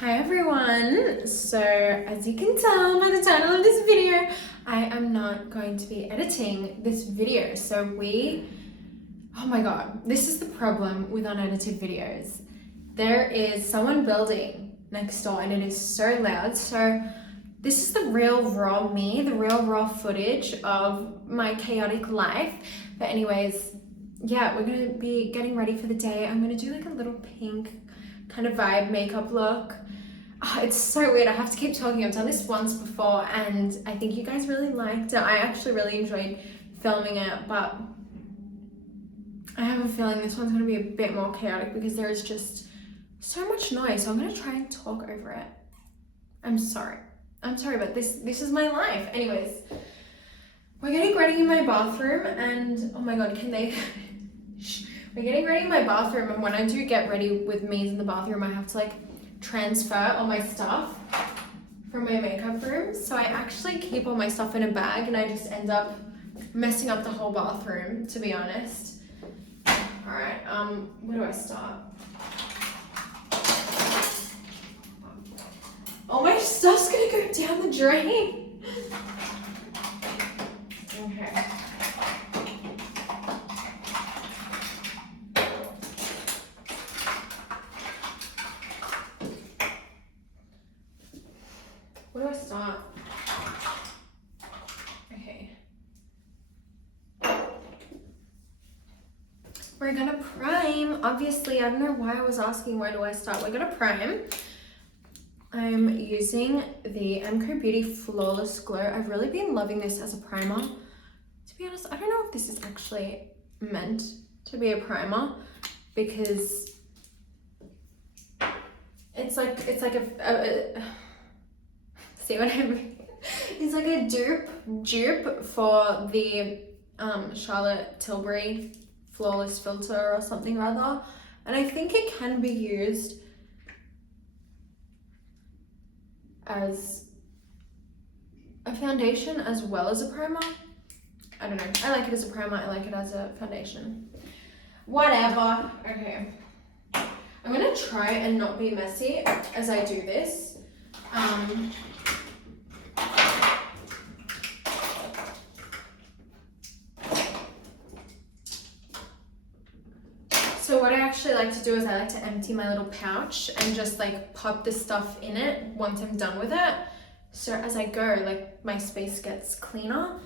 Hi everyone! So as you can tell by the title of this video, I am not going to be editing this video. Oh my god, this is the problem with unedited videos. There is someone building next door and it is so loud. So this is the real raw me, the real raw footage of my chaotic life. But anyways, yeah, we're gonna be getting ready for the day. I'm gonna do like a little pink kind of vibe makeup look. Oh, it's so weird. I have to keep talking. I've done this once before and I think you guys really liked it. I actually really enjoyed filming it, but I have a feeling this one's going to be a bit more chaotic because there is just so much noise. So I'm going to try and talk over it. I'm sorry, but this is my life. Anyways, we're getting ready in my bathroom and oh my god, we're getting ready in my bathroom, and when I do get ready with me in the bathroom, I have to like transfer all my stuff from my makeup room. So I actually keep all my stuff in a bag and I just end up messing up the whole bathroom, to be honest. All right, where do I start? All my stuff's gonna go down the drain. Okay. Where do I start? Okay. We're gonna prime. Obviously, I don't know why I was asking where do I start. We're gonna prime. I'm using the MCO Beauty Flawless Glow. I've really been loving this as a primer. To be honest, I don't know if this is actually meant to be a primer because it's like a see what I mean? It's like a dupe for the Charlotte Tilbury Flawless Filter or something rather, and I think it can be used as a foundation as well as a primer. I don't know. I like it as a primer. I like it as a foundation. Whatever. Okay. I'm gonna try and not be messy as I do this. So what I actually like to do is I like to empty my little pouch and just like pop the stuff in it once I'm done with it. So as I go, like my space gets cleaner.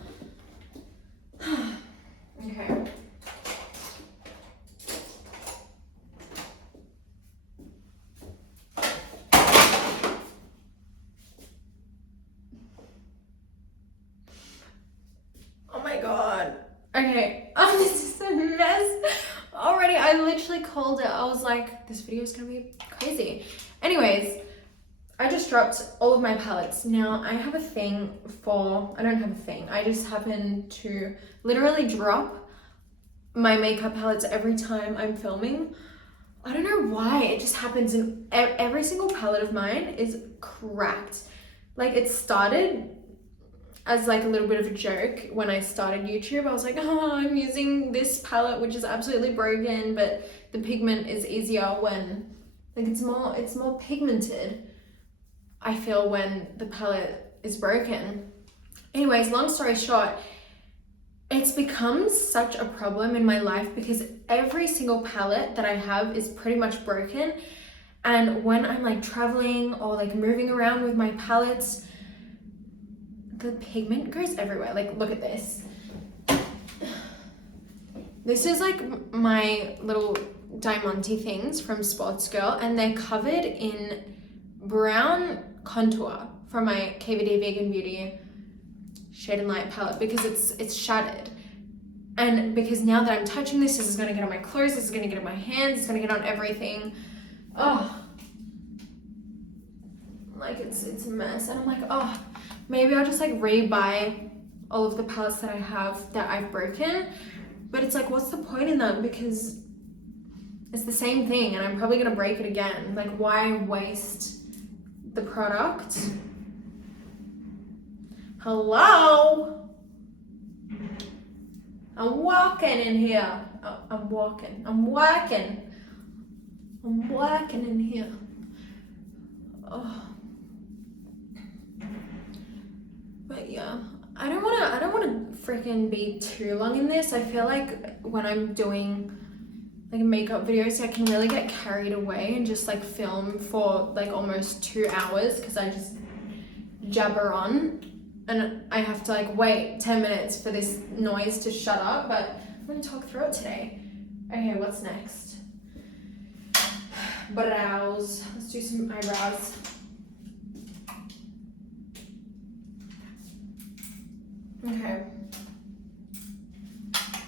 Okay. Oh my god. Okay. Oh, this is a mess. Already, I literally called it. I was like, this video is gonna be crazy. Anyways, I just dropped all of my palettes. Now, I have a thing for, I don't have a thing. I just happen to literally drop my makeup palettes every time I'm filming. I don't know why, it just happens, and every single palette of mine is cracked. Like, it started as like a little bit of a joke when I started YouTube. I was like, oh, I'm using this palette which is absolutely broken, but the pigment is easier when like it's more pigmented, I feel, when the palette is broken. Anyways, long story short, it's become such a problem in my life because every single palette that I have is pretty much broken, and when I'm like traveling or like moving around with my palettes, the pigment goes everywhere. Like, look at this. This is like my little diamante things from Sports Girl, and they're covered in brown contour from my KVD Vegan Beauty Shade and Light palette because it's shattered. And because now that I'm touching this is gonna get on my clothes, this is gonna get on my hands, it's gonna get on everything. Oh, like it's a mess. And I'm like, oh, maybe I'll just like rebuy all of the palettes that I have that I've broken. But it's like, what's the point in that? Because it's the same thing and I'm probably gonna break it again. Like, why waste the product? Hello? I'm walking in here. Oh, I'm working in here. Oh. But yeah, I don't want to freaking be too long in this. I feel like when I'm doing like makeup videos, I can really get carried away and just like film for like almost 2 hours because I just jabber on and I have to like wait 10 minutes for this noise to shut up, but I'm gonna talk through it today. Okay, what's next? Brows. Let's do some eyebrows. Okay.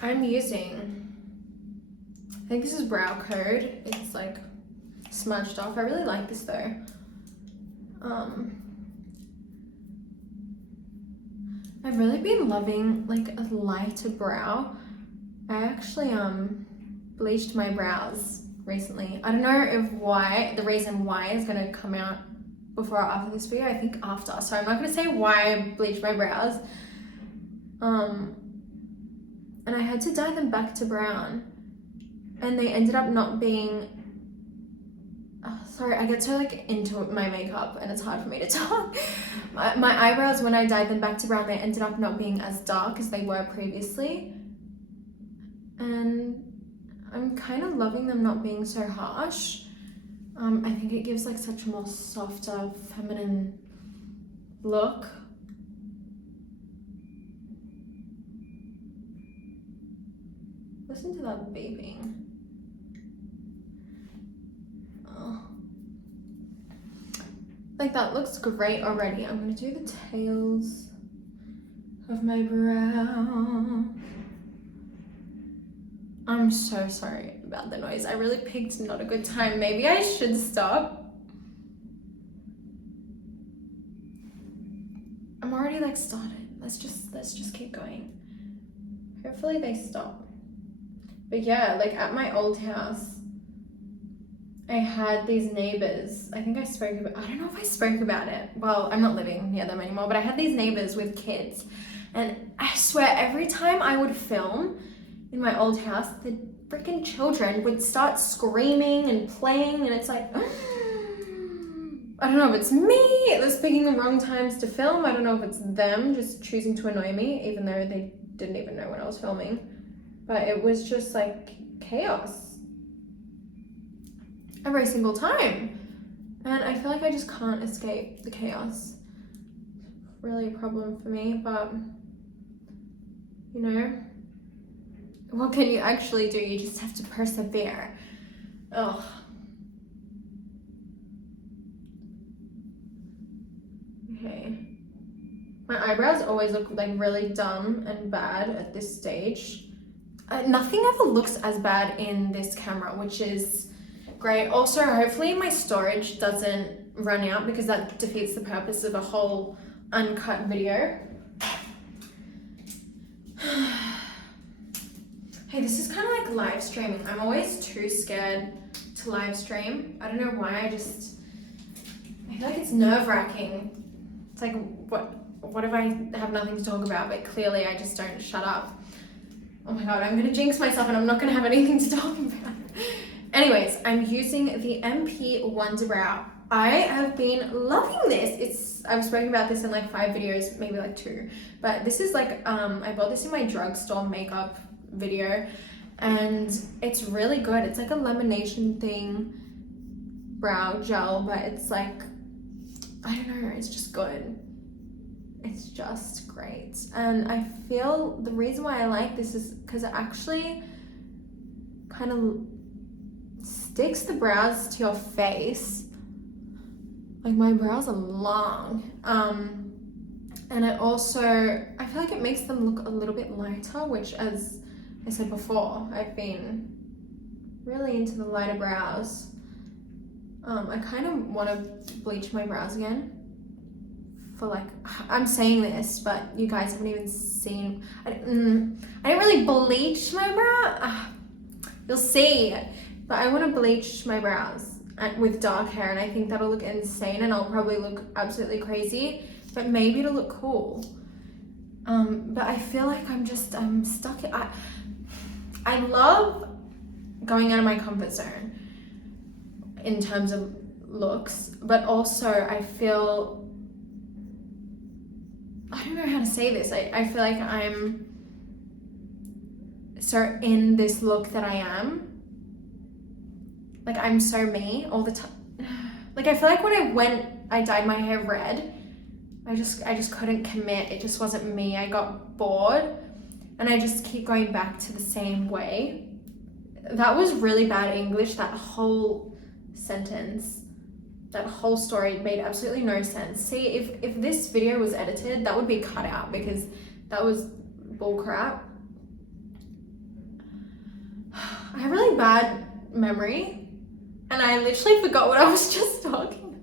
I'm using, I think this is Brow Code. It's like smudged off. I really like this though. I've really been loving like a lighter brow. I actually bleached my brows recently. I don't know if the reason why is gonna come out before or after this video. I think after. So I'm not gonna say why I bleached my brows. And I had to dye them back to brown. And they ended up not being, sorry, I get so like into my makeup and it's hard for me to talk. My eyebrows, when I dyed them back to brown, they ended up not being as dark as they were previously. And I'm kind of loving them not being so harsh. I think it gives like such a more softer, feminine look. Listen to that beeping. Oh. Like that looks great already. I'm gonna do the tails of my brow. I'm so sorry about the noise. I really picked not a good time. Maybe I should stop. I'm already like started. Let's just keep going. Hopefully they stop. But yeah, like at my old house, I had these neighbors. I think I don't know if I spoke about it. Well, I'm not living near them anymore, but I had these neighbors with kids. And I swear every time I would film in my old house, the freaking children would start screaming and playing, and it's like, I don't know if it's me that's picking the wrong times to film. I don't know if it's them just choosing to annoy me, even though they didn't even know when I was filming. But it was just like chaos every single time. And I feel like I just can't escape the chaos. It's really a problem for me, but you know, what can you actually do? You just have to persevere. Ugh. Okay. My eyebrows always look like really dumb and bad at this stage. Nothing ever looks as bad in this camera, which is great. Also, hopefully my storage doesn't run out because that defeats the purpose of a whole uncut video. Hey, this is kind of like live streaming. I'm always too scared to live stream. I don't know why, I feel like it's nerve-wracking. It's like, what if I have nothing to talk about, but clearly I just don't shut up. Oh my god, I'm gonna jinx myself and I'm not gonna have anything to talk about. Anyways, I'm using the MP Wonder Brow. I have been loving this. I've spoken about this in like 5 videos, maybe like 2. But this is like, I bought this in my drugstore makeup video and it's really good. It's like a lamination thing, brow gel, but it's like, I don't know, it's just good. It's just great. And I feel the reason why I like this is because it actually kind of sticks the brows to your face. Like my brows are long. And it also, I feel like it makes them look a little bit lighter, which as I said before, I've been really into the lighter brows. I kind of want to bleach my brows again. For like, I'm saying this, but you guys haven't even seen, I didn't really bleach my brow. You'll see, but I want to bleach my brows with dark hair, and I think that'll look insane, and I'll probably look absolutely crazy, but maybe it'll look cool. But I feel like I'm stuck. I love going out of my comfort zone in terms of looks, but also I feel, I don't know how to say this. I feel like I'm so in this look that I am. Like I'm so me all the time. Like I feel like when I dyed my hair red, I just couldn't commit. It just wasn't me. I got bored and I just keep going back to the same way. That was really bad English, that whole sentence. That whole story made absolutely no sense. See, if this video was edited, that would be cut out because that was bullcrap. I have really bad memory and I literally forgot what I was just talking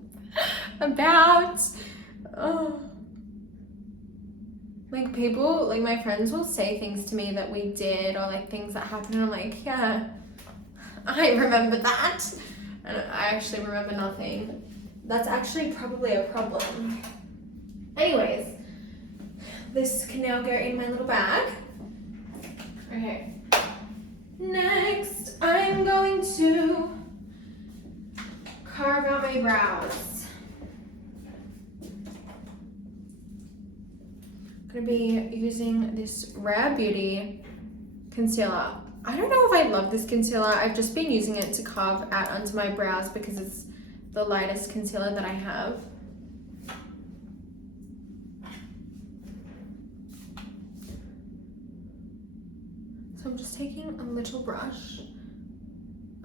about. Oh. Like people, like my friends will say things to me that we did or like things that happened and I'm like, yeah, I remember that. And I actually remember nothing. That's actually probably a problem. Anyways, this can now go in my little bag. Okay. Next, I'm going to carve out my brows. I'm gonna be using this Rare Beauty concealer. I don't know if I love this concealer. I've just been using it to carve out onto my brows because it's the lightest concealer that I have. So I'm just taking a little brush.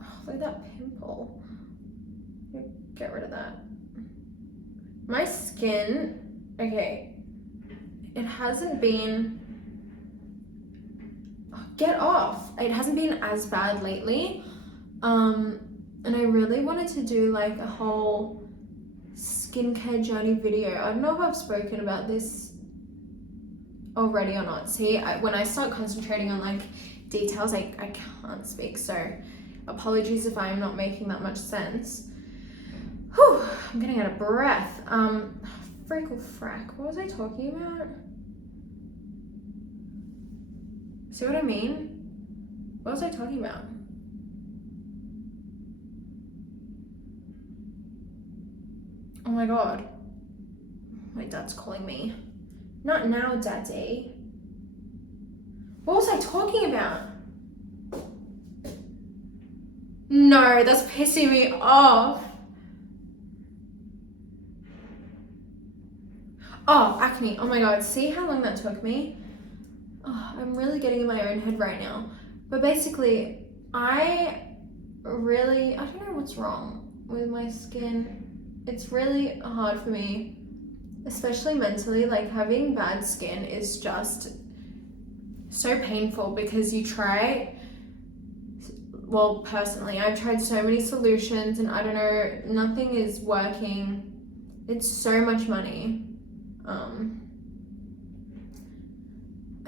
Oh, look at that pimple. Get rid of that. My skin, okay, it hasn't been, get off. It hasn't been as bad lately. And I really wanted to do like a whole skincare journey video. I don't know if I've spoken about this already or not. See, when I start concentrating on like details, I can't speak. So apologies if I'm not making that much sense. Whew, I'm getting out of breath. Freckle frack. What was I talking about? See what I mean? What was I talking about? Oh my god. My dad's calling me. Not now, Daddy. What was I talking about? No, that's pissing me off. Oh, acne. Oh my god, see how long that took me? Oh, I'm really getting in my own head right now. But basically, I don't know what's wrong with my skin. It's really hard for me, especially mentally. Like having bad skin is just so painful because you try, well, personally, I've tried so many solutions and I don't know, nothing is working. It's so much money.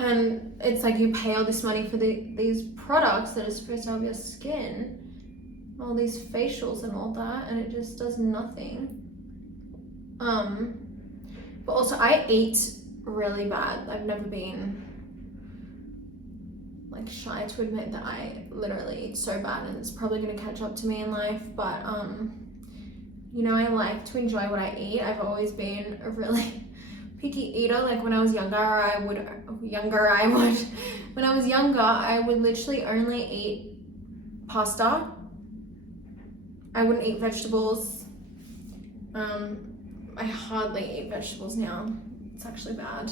And it's like you pay all this money for these products that are supposed to help your skin, all these facials and all that, and it just does nothing. But also I eat really bad. I've never been like shy to admit that I literally eat so bad, and it's probably going to catch up to me in life, but you know, I like to enjoy what I eat. I've always been a really picky eater. Like when I was younger, I would literally only eat pasta. I wouldn't eat vegetables. I hardly eat vegetables now. It's actually bad.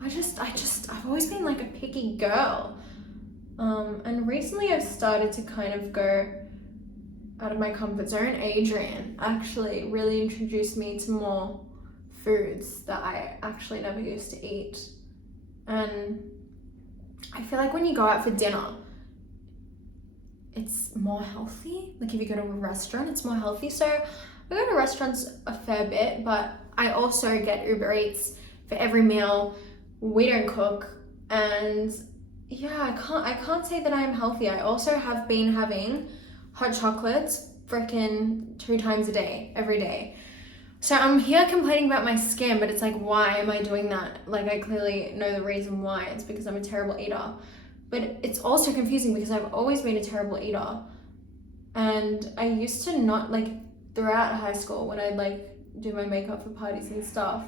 I've always been like a picky girl. And recently I've started to kind of go out of my comfort zone. Adrian actually really introduced me to more foods that I actually never used to eat. And I feel like when you go out for dinner, it's more healthy. Like if you go to a restaurant, it's more healthy. So I go to restaurants a fair bit, but I also get Uber Eats for every meal. We don't cook, and yeah, I can't say that I'm healthy. I also have been having hot chocolates freaking 2 times a day, every day. So I'm here complaining about my skin, but it's like, why am I doing that? Like I clearly know the reason why. It's because I'm a terrible eater. But it's also confusing because I've always been a terrible eater. And I used to not, like, throughout high school when I'd like do my makeup for parties and stuff,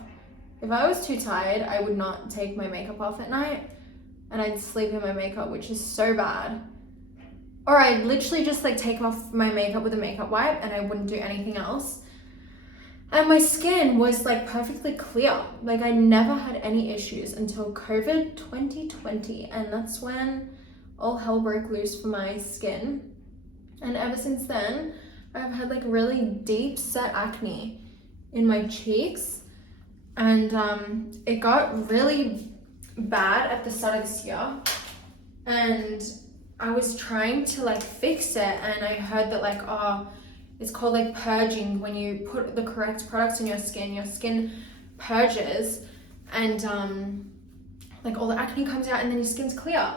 if I was too tired, I would not take my makeup off at night and I'd sleep in my makeup, which is so bad. Or I'd literally just like take off my makeup with a makeup wipe and I wouldn't do anything else. And my skin was like perfectly clear. Like I never had any issues until COVID 2020. And that's when all hell broke loose for my skin. And ever since then, I've had like really deep set acne in my cheeks. And it got really bad at the start of this year. And I was trying to like fix it, and I heard that like, oh, it's called like purging. When you put the correct products in your skin purges, and like all the acne comes out and then your skin's clear.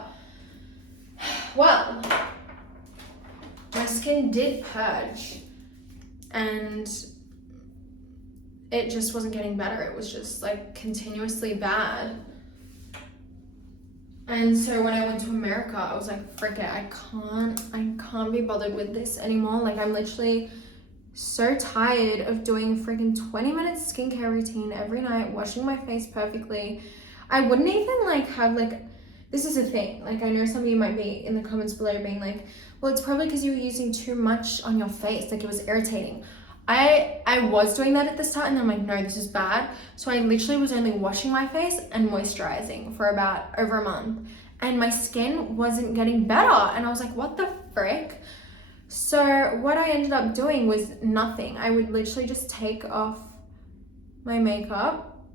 Well, my skin did purge and it just wasn't getting better. It was just like continuously bad. And so when I went to America, I was like, frick it, I can't be bothered with this anymore. Like I'm literally so tired of doing freaking 20-minute skincare routine every night, washing my face perfectly. I wouldn't even like have like, this is a thing. Like I know some of you might be in the comments below being like, well, it's probably because you were using too much on your face. Like it was irritating. I was doing that at the start and then I'm like, no, this is bad. So I literally was only washing my face and moisturizing for about over a month. And my skin wasn't getting better. And I was like, what the frick? So what I ended up doing was nothing. I would literally just take off my makeup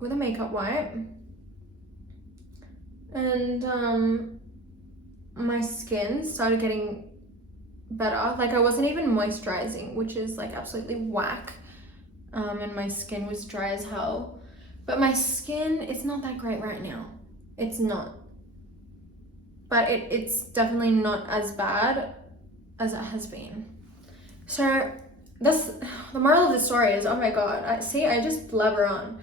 with a makeup wipe. And my skin started getting better. Like I wasn't even moisturizing, which is like absolutely whack. And my skin was dry as hell. But my skin, it's not that great right now. It's not. But it's definitely not as bad as it has been. So the moral of the story is, oh my god, I just blabber on.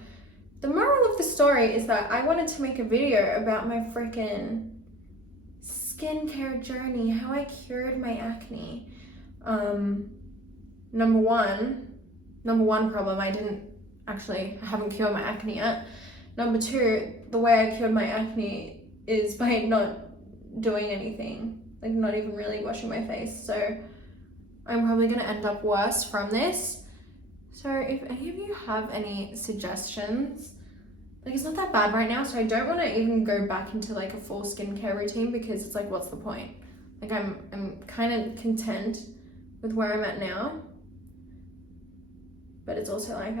The moral of the story is that I wanted to make a video about my freaking skincare journey, how I cured my acne. Number one problem, I haven't cured my acne yet. Number two, the way I cured my acne is by not doing anything, like not even really washing my face. So I'm probably gonna end up worse from this. So if any of you have any suggestions, like it's not that bad right now, so I don't want to even go back into like a full skincare routine because it's like, what's the point? Like I'm kind of content with where I'm at now, but it's also like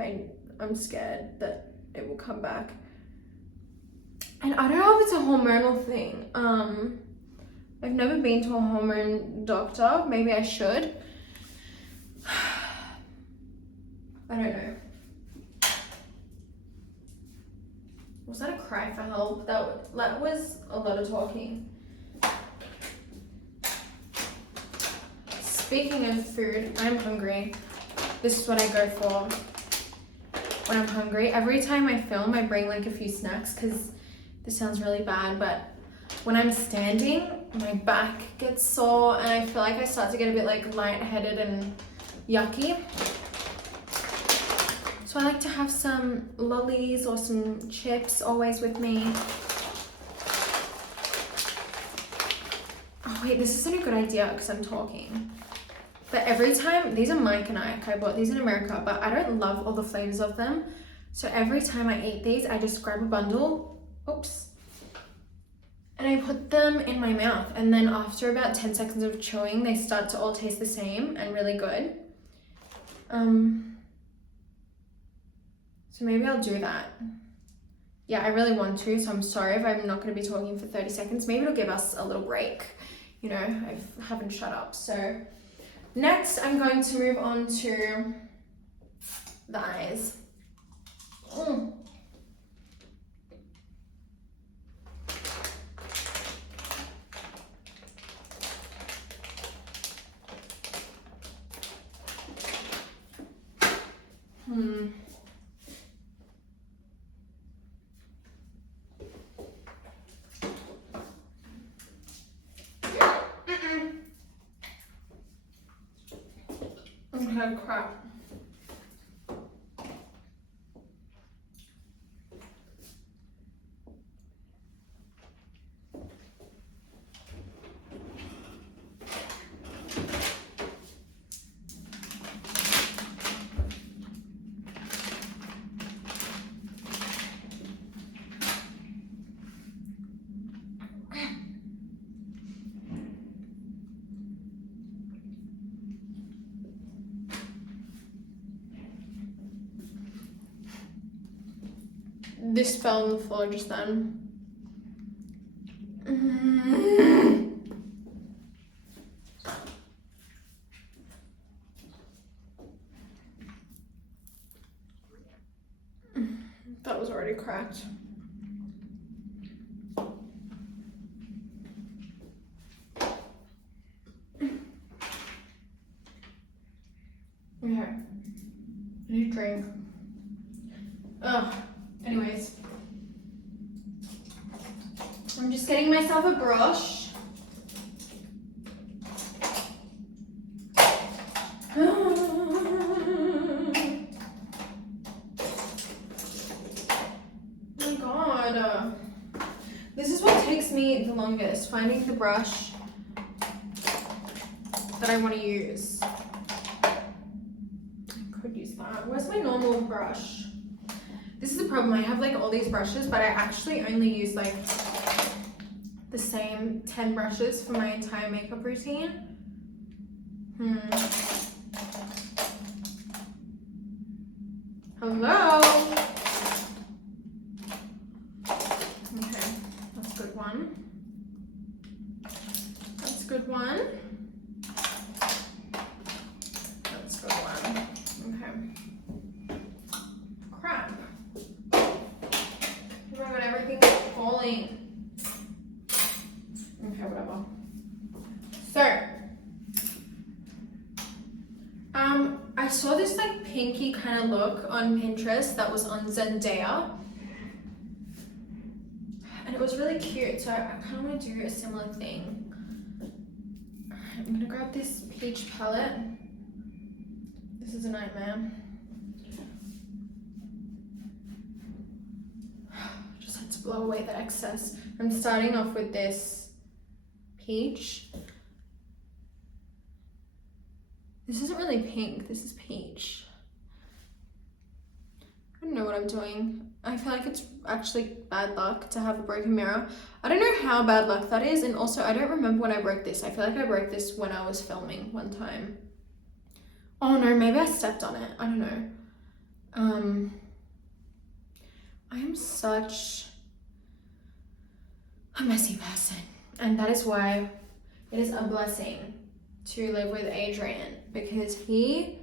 I'm scared that it will come back. And I don't know if it's a hormonal thing. I've never been to a hormone doctor. Maybe I should. I don't know. Was that a cry for help? That was a lot of talking. Speaking of food, I'm hungry. This is what I go for when I'm hungry. Every time I film, I bring like a few snacks because this sounds really bad, but when I'm standing, my back gets sore and I feel like I start to get a bit like lightheaded and yucky. So I like to have some lollies or some chips always with me. Oh wait, this isn't a good idea because I'm talking. But every time, these are Mike and I bought these in America, but I don't love all the flavors of them. So every time I eat these, I just grab a bundle, and I put them in my mouth. And then after about 10 seconds of chewing, they start to all taste the same and really good. So maybe I'll do that. Yeah, I really want to, so I'm sorry if I'm not going to be talking for 30 seconds. Maybe it'll give us a little break. You know, I haven't shut up. So next, I'm going to move on to the eyes. Okay, crap. This fell on the floor just then. That was already cracked. Okay. I need a drink. Ugh. Anyways. I'm just getting myself a brush. Oh my god. This is what takes me the longest, finding the brush that I want to use. I could use that. Where's my normal brush? This is the problem. I have like all these brushes, but I actually only use like the same 10 brushes for my entire makeup routine. Hello? Okay, that's a good one. That's a good one. That's a good one. Okay. Crap. Oh my god, everything's falling. Okay, whatever. So, I saw this like pinky kind of look on Pinterest that was on Zendaya. And it was really cute, so I kind of want to do a similar thing. I'm going to grab this peach palette. This is a nightmare. Just had to blow away the excess. I'm starting off with this peach. This isn't really pink, this is peach. I don't know what I'm doing. I feel like it's actually bad luck to have a broken mirror. I don't know how bad luck that is, and also I don't remember when I broke this. I feel like I broke this when I was filming one time. Oh no, maybe I stepped on it. I don't know. I am such a messy person, and that is why it is a blessing to live with Adrian, because he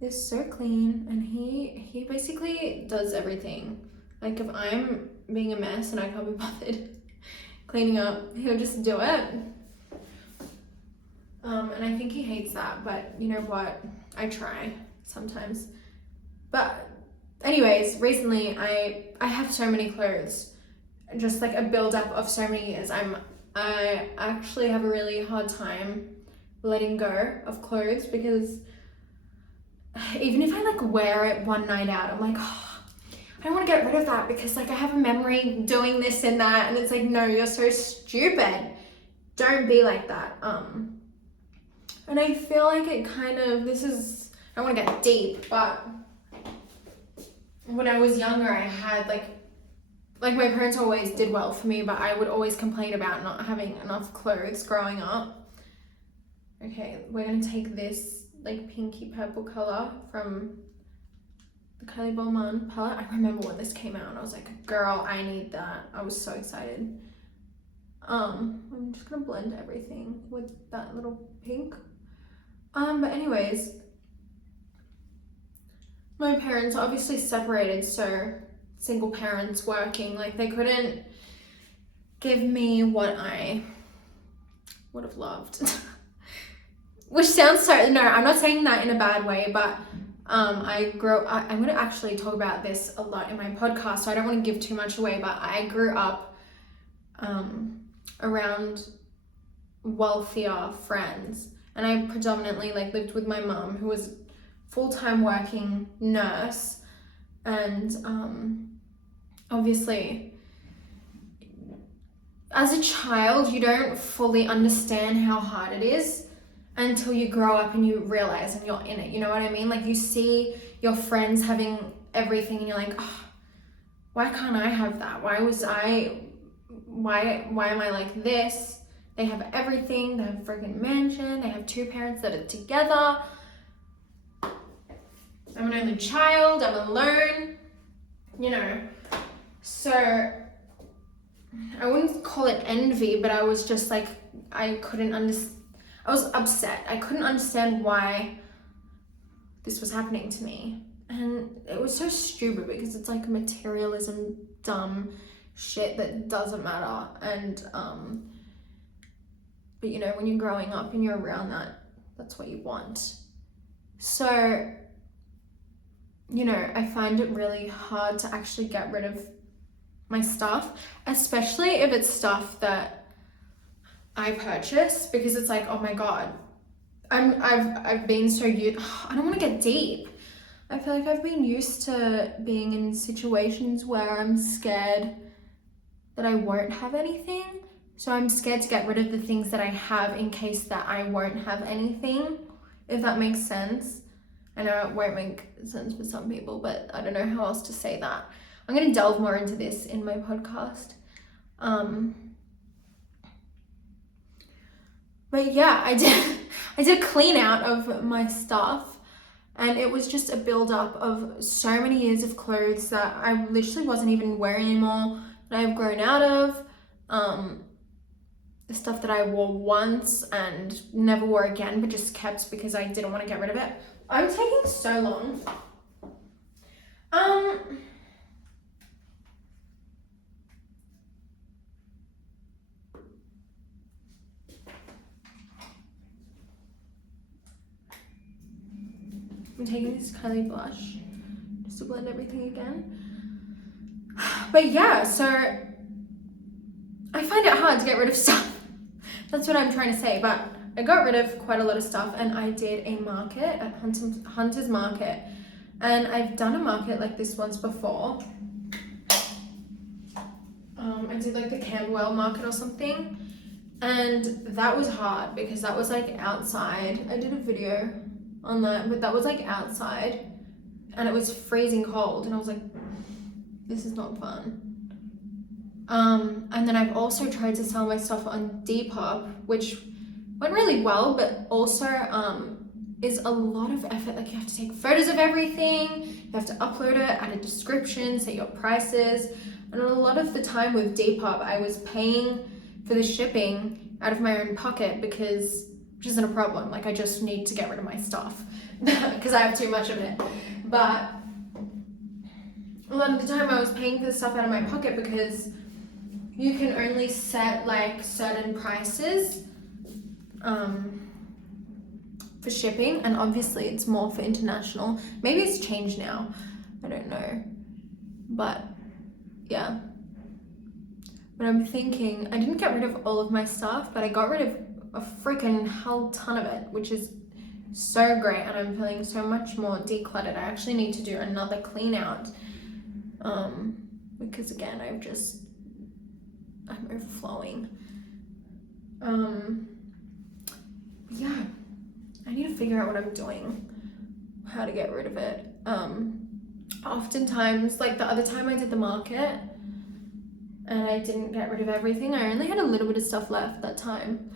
is so clean and he basically does everything. Like if I'm being a mess and I can't be bothered cleaning up, he'll just do it. And I think he hates that, but you know what? I try sometimes. But anyways, recently I have so many clothes, just like a build-up of so many years. I actually have a really hard time letting go of clothes, because even if I like wear it one night out, I'm like, oh, I don't want to get rid of that because like I have a memory doing this and that, and it's like, no, you're so stupid. Don't be like that. And I feel like it kind of, this is, I don't want to get deep, but when I was younger, I had like my parents always did well for me, but I would always complain about not having enough clothes growing up. Okay, we're gonna take this like pinky purple color from the Kylie Bowman palette. I remember when this came out and I was like, girl, I need that. I was so excited. I'm just gonna blend everything with that little pink. But anyways, my parents obviously separated, so single parents working, like they couldn't give me what I would have loved. Which sounds so, no, I'm not saying that in a bad way, but I'm going to actually talk about this a lot in my podcast, so I don't want to give too much away, but I grew up around wealthier friends, and I predominantly like lived with my mum, who was full-time working nurse, and obviously as a child you don't fully understand how hard it is until you grow up and you realize and you're in it, you know what I mean? Like you see your friends having everything and you're like, oh, why can't I have that? Why am I like this? They have everything, they have a freaking mansion, they have 2 parents that are together. I'm an only child, I'm alone, you know. So I wouldn't call it envy, but I was just like, I was upset. I couldn't understand why this was happening to me. And it was so stupid because it's like materialism, dumb shit that doesn't matter. And but you know, when you're growing up and you're around that, that's what you want. So, you know, I find it really hard to actually get rid of my stuff, especially if it's stuff that I purchase, because it's like, oh my god, I've been so used. I don't want to get deep. I feel like I've been used to being in situations where I'm scared that I won't have anything. So I'm scared to get rid of the things that I have in case that I won't have anything, if that makes sense. I know it won't make sense for some people, but I don't know how else to say that. I'm going to delve more into this in my podcast. But yeah, I did clean out of my stuff, and it was just a build-up of so many years of clothes that I literally wasn't even wearing anymore, that I've grown out of. The stuff that I wore once and never wore again, but just kept because I didn't want to get rid of it. I'm taking so long. I'm taking this Kylie blush just to blend everything again. But yeah, so I find it hard to get rid of stuff. That's what I'm trying to say, but I got rid of quite a lot of stuff, and I did a market at Hunter's Market, and I've done a market like this once before. I did like the Camberwell market or something, and that was hard because that was like outside. I did a video on that, but that was like outside, and it was freezing cold, and I was like, this is not fun. And then I've also tried to sell my stuff on Depop, which went really well, but also is a lot of effort. Like you have to take photos of everything, you have to upload it, add a description, say your prices, and a lot of the time with Depop I was paying for the shipping out of my own pocket, which isn't a problem. Like I just need to get rid of my stuff because I have too much of it. But a lot of the time I was paying for the stuff out of my pocket because you can only set like certain prices for shipping, and obviously it's more for international. Maybe it's changed now, I don't know, but yeah. But I'm thinking, I didn't get rid of all of my stuff, but I got rid of a freaking hell ton of it, which is so great, and I'm feeling so much more decluttered. I actually need to do another clean out because again, I'm overflowing. Yeah, I need to figure out what I'm doing, how to get rid of it. Oftentimes, like the other time I did the market and I didn't get rid of everything, I only had a little bit of stuff left that time.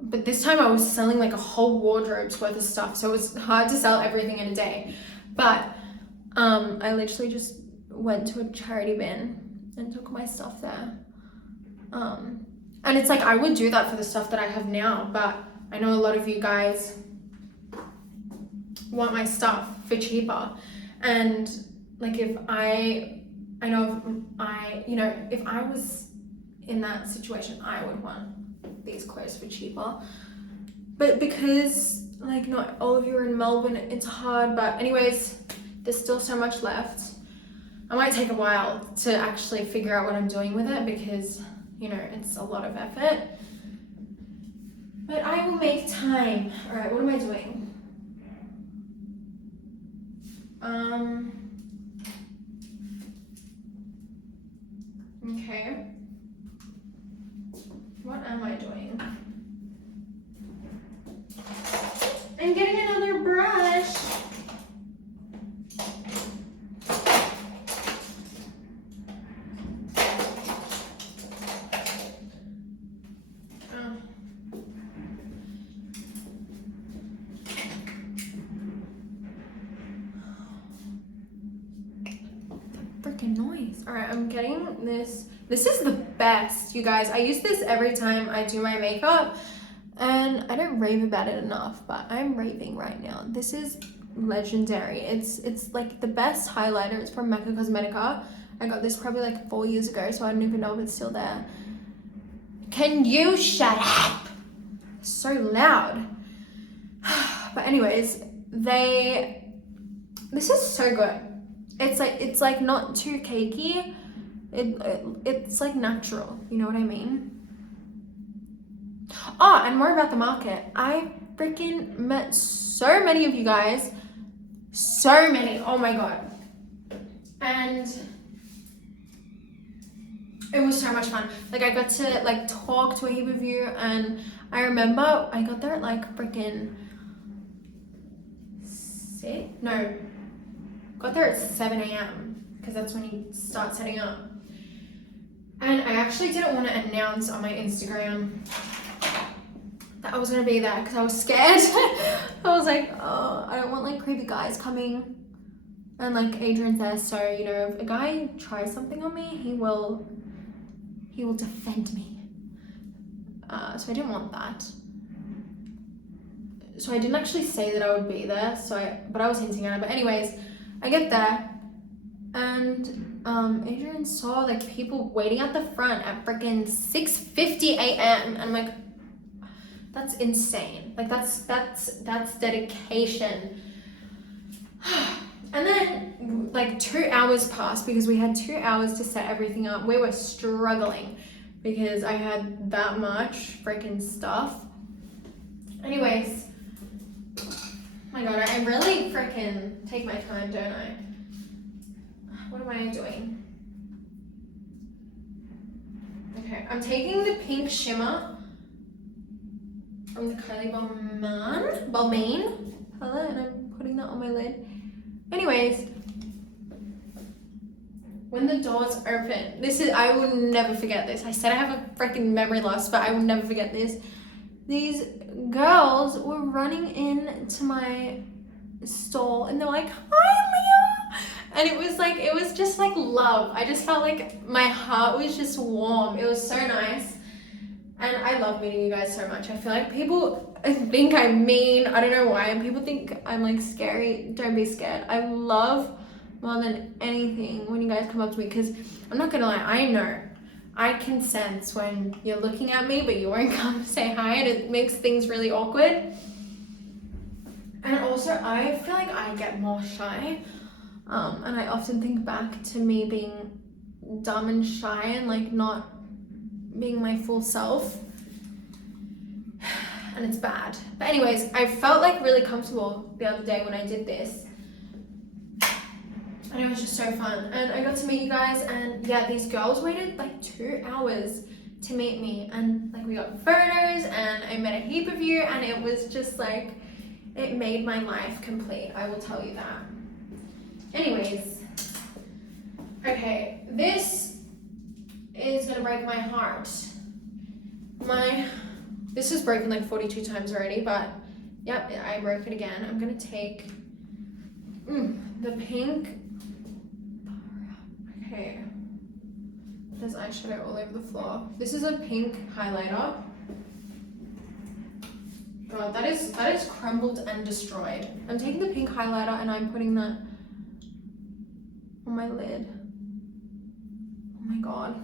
But this time I was selling like a whole wardrobe's worth of stuff, so it was hard to sell everything in a day. But I literally just went to a charity bin and took my stuff there. And it's like I would do that for the stuff that I have now, but I know a lot of you guys want my stuff for cheaper. And like if if I was in that situation, I would want these clothes for cheaper. But because like not all of you are in Melbourne, it's hard. But anyways, there's still so much left. I might take a while to actually figure out what I'm doing with it because, you know, it's a lot of effort. But I will make time. All right, what am I doing? Okay. What am I doing? I'm getting another brush. Freaking noise. All right, I'm getting this. This is the best, you guys. I use this every time I do my makeup, and I don't rave about it enough, but I'm raving right now. This is legendary. It's like the best highlighter. It's from Mecca Cosmetica. I got this probably like 4 years ago, so I don't even know if it's still there. Can you shut up? So loud. But anyways, this is so good. It's like not too cakey. It's like natural, you know what I mean? Oh, and more about the market. I freaking met so many of you guys. So many, oh my god. And it was so much fun. Like I got to like talk to a heap of you, and I remember I got there at like freaking got there at 7 a.m. because that's when you start setting up. And I actually didn't want to announce on my Instagram that I was going to be there because I was scared. I was like, oh, I don't want like creepy guys coming. And like Adrian's there, so you know, if a guy tries something on me, he will defend me. So I didn't want that. So I didn't actually say that I would be there, but I was hinting at it. But anyways, I get there, and Adrian saw like people waiting at the front at freaking 6:50 a.m. and I'm like, that's insane. Like that's dedication. And then like 2 hours passed because we had 2 hours to set everything up. We were struggling because I had that much freaking stuff. Anyways, my god, I really freaking take my time, don't I? What am I doing? Okay, I'm taking the pink shimmer from the Kylie Balmain palette, and I'm putting that on my lid. Anyways, when the doors open, I will never forget this. I said I have a freaking memory loss, but I will never forget this. These girls were running into my stall and they're like, hi Leah, and it was just like love. I just felt like my heart was just warm. It was so nice, and I love meeting you guys so much. I feel like people think I'm mean. I don't know why, and people think I'm like scary. Don't be scared. I love more than anything when you guys come up to me, because I'm not gonna lie, I know I can sense when you're looking at me but you won't come say hi, and it makes things really awkward. And also I feel like I get more shy, and I often think back to me being dumb and shy and like not being my full self, and it's bad. But anyways, I felt like really comfortable the other day when I did this, and it was just so fun. And I got to meet you guys, and yeah, these girls waited like 2 hours to meet me, and like we got photos and I met a heap of you, and it was just like, it made my life complete, I will tell you that. Anyways, okay, this is gonna break my heart. This is broken like 42 times already, but yep, I broke it again. I'm gonna take the pink. Okay, there's eyeshadow all over the floor. This is a pink highlighter. God, that is crumbled and destroyed. I'm taking the pink highlighter and I'm putting that on my lid. Oh my god.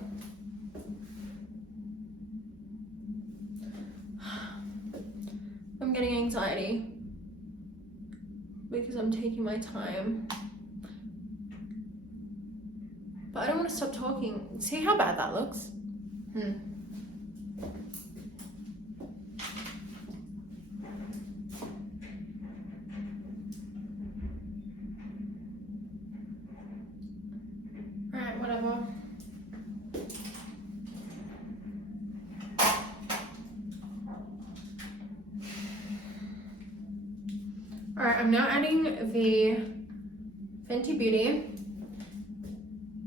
I'm getting anxiety because I'm taking my time. But I don't want to stop talking. See how bad that looks? Alright, I'm now adding the Fenty Beauty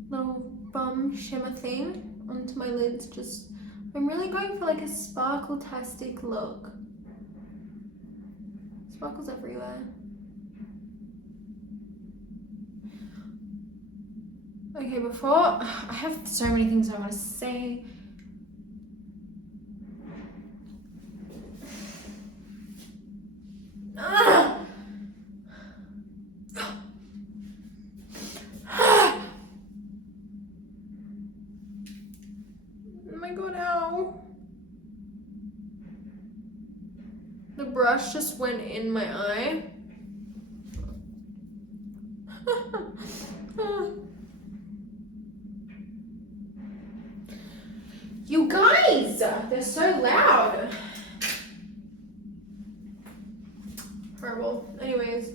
little bum shimmer thing onto my lids. I'm really going for like a sparkle-tastic look. Sparkles everywhere. Okay, I have so many things I want to say. The brush just went in my eye. You guys, they're so loud. Horrible. Anyways,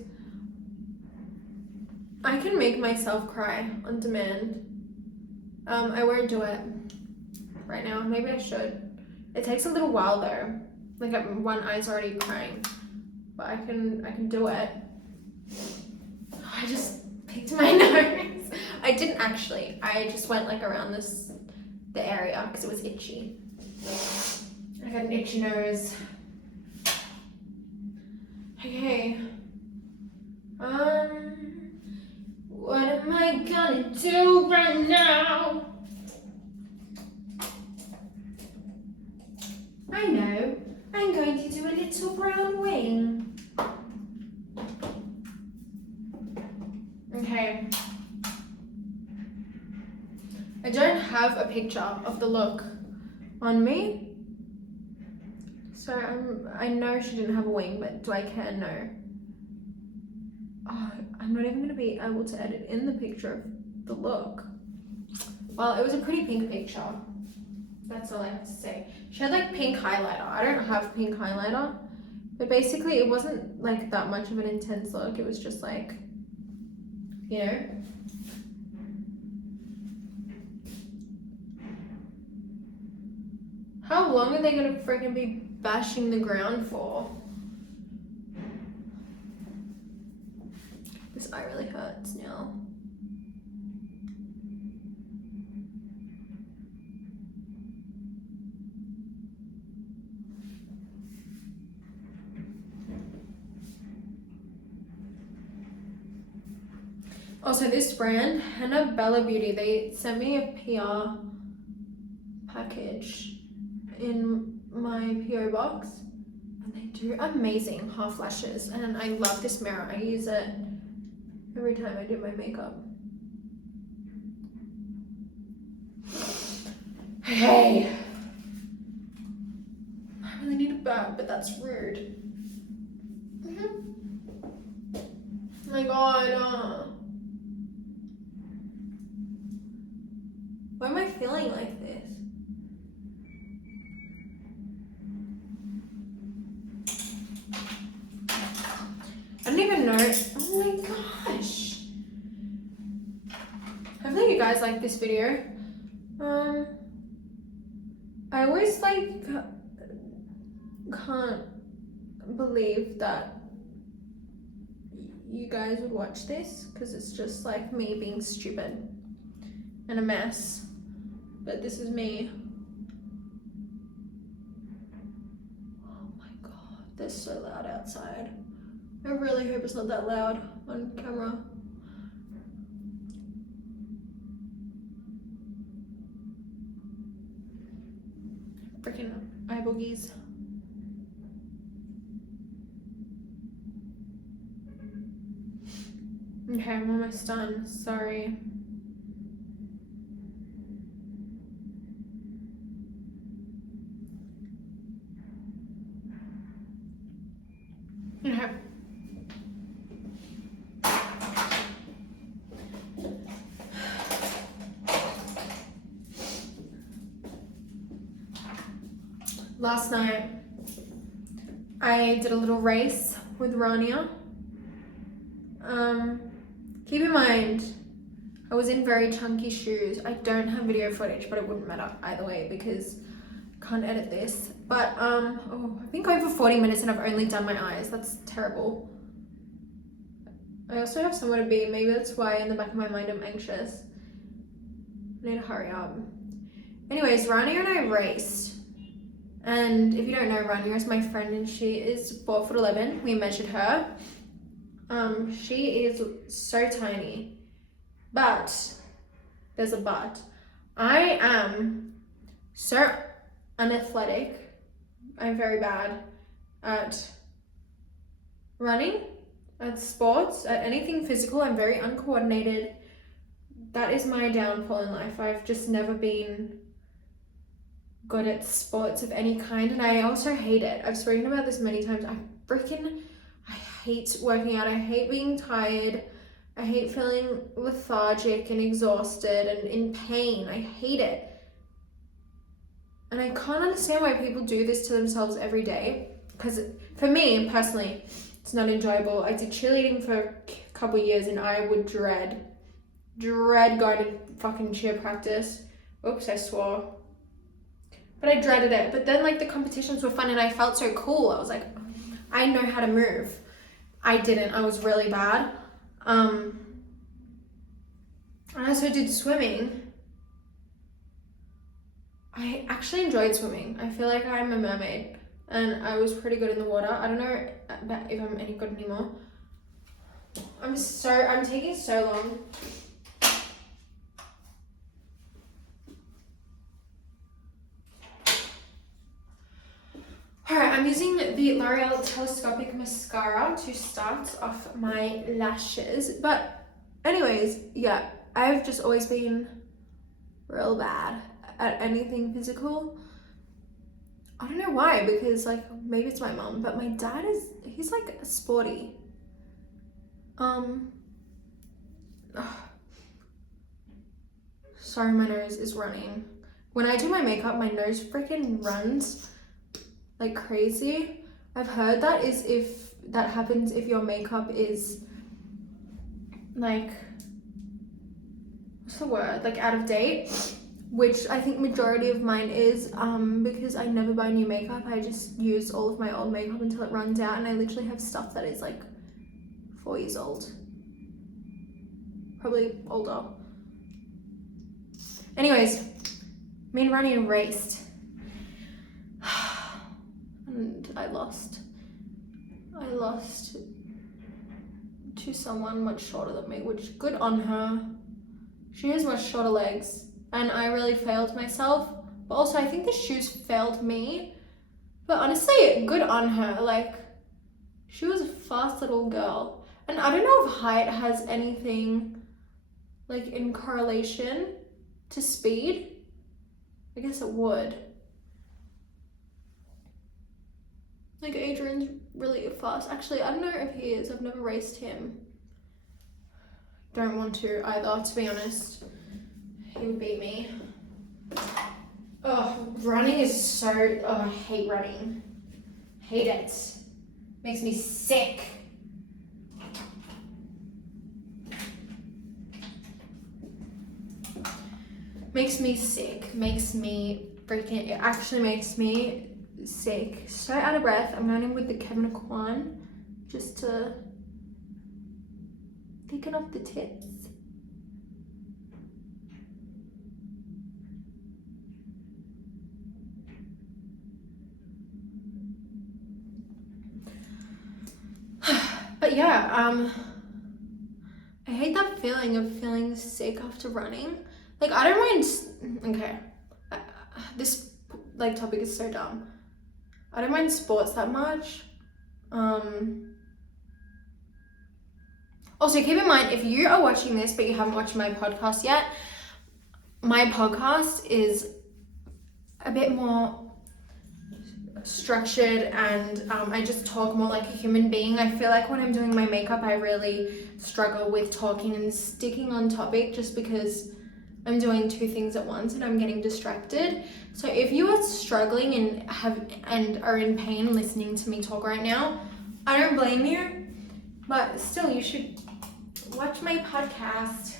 I can make myself cry on demand. I won't do it right now. Maybe I should. It takes a little while though. Like one eye's already crying, but I can do it. I just picked my nose. I didn't actually. I just went like around the area because it was itchy. I got an itchy nose. Okay. What am I gonna do right now? I know. I'm going to do a little brown wing. Okay. I don't have a picture of the look on me. So I know she didn't have a wing, but do I care? No. Oh, I'm not even going to be able to edit in the picture of the look. Well, it was a pretty pink picture. That's all I have to say. She had like pink highlighter. I don't have pink highlighter, but basically it wasn't like that much of an intense look. It was just like, you know. How long are they gonna freaking be bashing the ground for? This eye really hurts now. Also, this brand, Henna Bella Beauty, they sent me a PR package in my PO box, and they do amazing half lashes, and I love this mirror. I use it every time I do my makeup. Hey, I really need a burp, but that's rude. Oh my god. Why am I feeling like this? I don't even know. Oh my gosh. Hopefully you guys like this video. I always like can't believe that you guys would watch this, because it's just like me being stupid and a mess. But this is me. Oh my god, they're so loud outside. I really hope it's not that loud on camera. Freaking eye boogies. Okay, I'm almost done. Sorry. Okay. Last night, I did a little race with Rania. Keep in mind, I was in very chunky shoes. I don't have video footage, but it wouldn't matter either way because I can't edit this. But, oh, I've been going for 40 minutes and I've only done my eyes. That's terrible. I also have somewhere to be. Maybe that's why in the back of my mind I'm anxious. I need to hurry up. Anyways, Rania and I raced. And if you don't know, Rania is my friend and she is 4'11". We measured her. She is so tiny. But, there's a but. I am so unathletic. I'm very bad at running, at sports, at anything physical. I'm very uncoordinated. That is my downfall in life. I've just never been good at sports of any kind, and I also hate it. I've spoken about this many times. I hate working out. I hate being tired. I hate feeling lethargic and exhausted and in pain. I hate it. And I can't understand why people do this to themselves every day. Because for me, personally, it's not enjoyable. I did cheerleading for a couple years and I would dread going to fucking cheer practice. Oops, I swore. But I dreaded it. But then like the competitions were fun and I felt so cool. I was like, I know how to move. I didn't. I was really bad. I also did swimming. I actually enjoyed swimming. I feel like I'm a mermaid and I was pretty good in the water. I don't know if I'm any good anymore. I'm taking so long. Alright, I'm using the L'Oreal Telescopic Mascara to start off my lashes. But anyways, yeah, I've just always been real bad at anything physical. I don't know why, because like maybe it's my mom, but my dad he's like sporty. Sorry, my nose is running. When I do my makeup, my nose freaking runs like crazy. I've heard that that happens if your makeup is like, what's the word? Like out of date, which I think majority of mine is, because I never buy new makeup. I just use all of my old makeup until it runs out, and I literally have stuff that is like 4 years old. Probably older. Anyways, me and Ronnie raced. And I lost to someone much shorter than me, which good on her. She has much shorter legs and I really failed myself, but also I think the shoes failed me. But honestly, good on her. Like, she was a fast little girl. And I don't know if height has anything like in correlation to speed. I guess it would. Like, Adrian's really fast. Actually, I don't know if he is. I've never raced him. Don't want to either, to be honest. He would beat me. Oh, running is so... Oh, I hate running. Hate it. Makes me sick. Makes me sick. Makes me freaking... It actually makes me sick. So out of breath. I'm running with the Kevin Kwan just to thicken up the tips. But yeah, I hate that feeling of feeling sick after running. Like, I don't mind, okay, this like topic is so dumb. I don't mind sports that much. Also, keep in mind, if you are watching this but you haven't watched my podcast yet, my podcast is a bit more structured and I just talk more like a human being. I feel like when I'm doing my makeup, I really struggle with talking and sticking on topic just because I'm doing two things at once and I'm getting distracted. So if you are struggling and are in pain listening to me talk right now, I don't blame you, but still you should watch my podcast,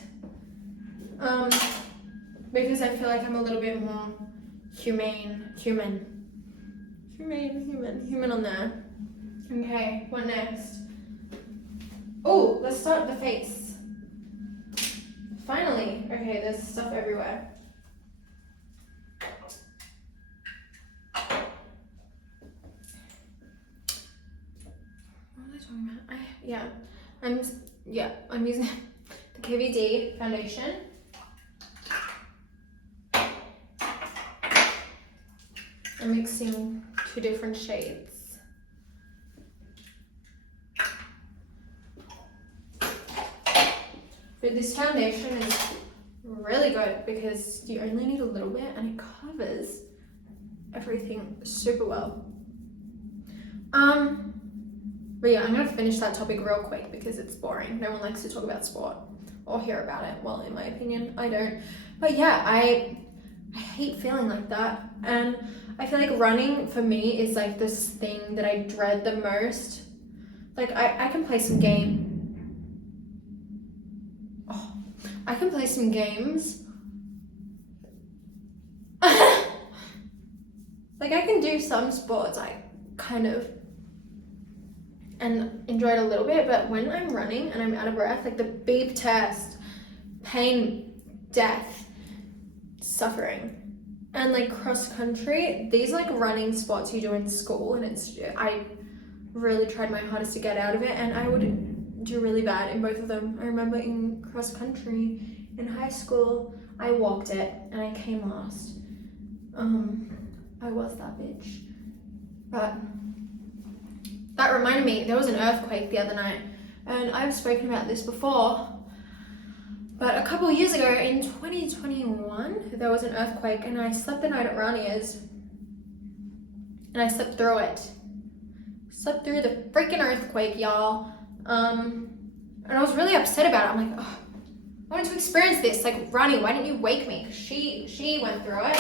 because I feel like I'm a little bit more human on there. Okay, what next? Oh, let's start the face. Finally. Okay, there's stuff everywhere. What was I talking about? I'm using the KVD foundation. I'm mixing 2 different shades. But this foundation is really good because you only need a little bit and it covers everything super well. But yeah, I'm gonna finish that topic real quick because it's boring. No one likes to talk about sport or hear about it. Well, in my opinion, I don't. But yeah, I hate feeling like that. And I feel like running for me is like this thing that I dread the most. Like I can play some I can play some games. Like I can do some sports, I kind of and enjoy it a little bit, but when I'm running and I'm out of breath, like the beep test, pain, death, suffering, and like cross country, these like running sports you do in school, and I really tried my hardest to get out of it, and I would do really bad in both of them. I remember in cross country in high school, I walked it and I came last. I was that bitch. But that reminded me, there was an earthquake the other night, and I've spoken about this before, but a couple of years ago in 2021, there was an earthquake and I slept the night at Rania's, and I slept through it. Slept through the freaking earthquake, y'all. And I was really upset about it. I'm like, oh, I wanted to experience this. Like, Rani, why didn't you wake me? She went through it.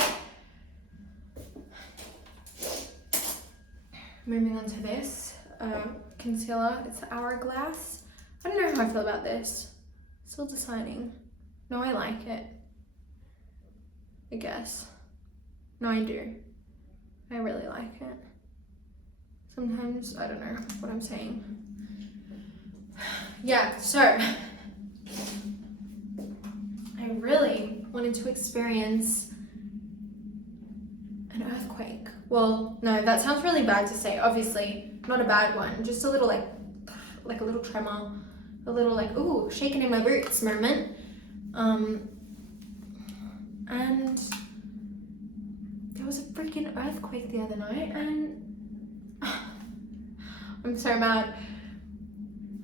Moving on to this. Concealer, it's the Hourglass. I don't know how I feel about this. Still deciding. No, I like it. I guess. No, I do. I really like it. Sometimes, I don't know what I'm saying. Yeah, so I really wanted to experience an earthquake. Well, no, that sounds really bad to say. Obviously, not a bad one. Just a little like a little tremor, a little like, ooh, shaking in my boots moment. And there was a freaking earthquake the other night, and I'm so mad.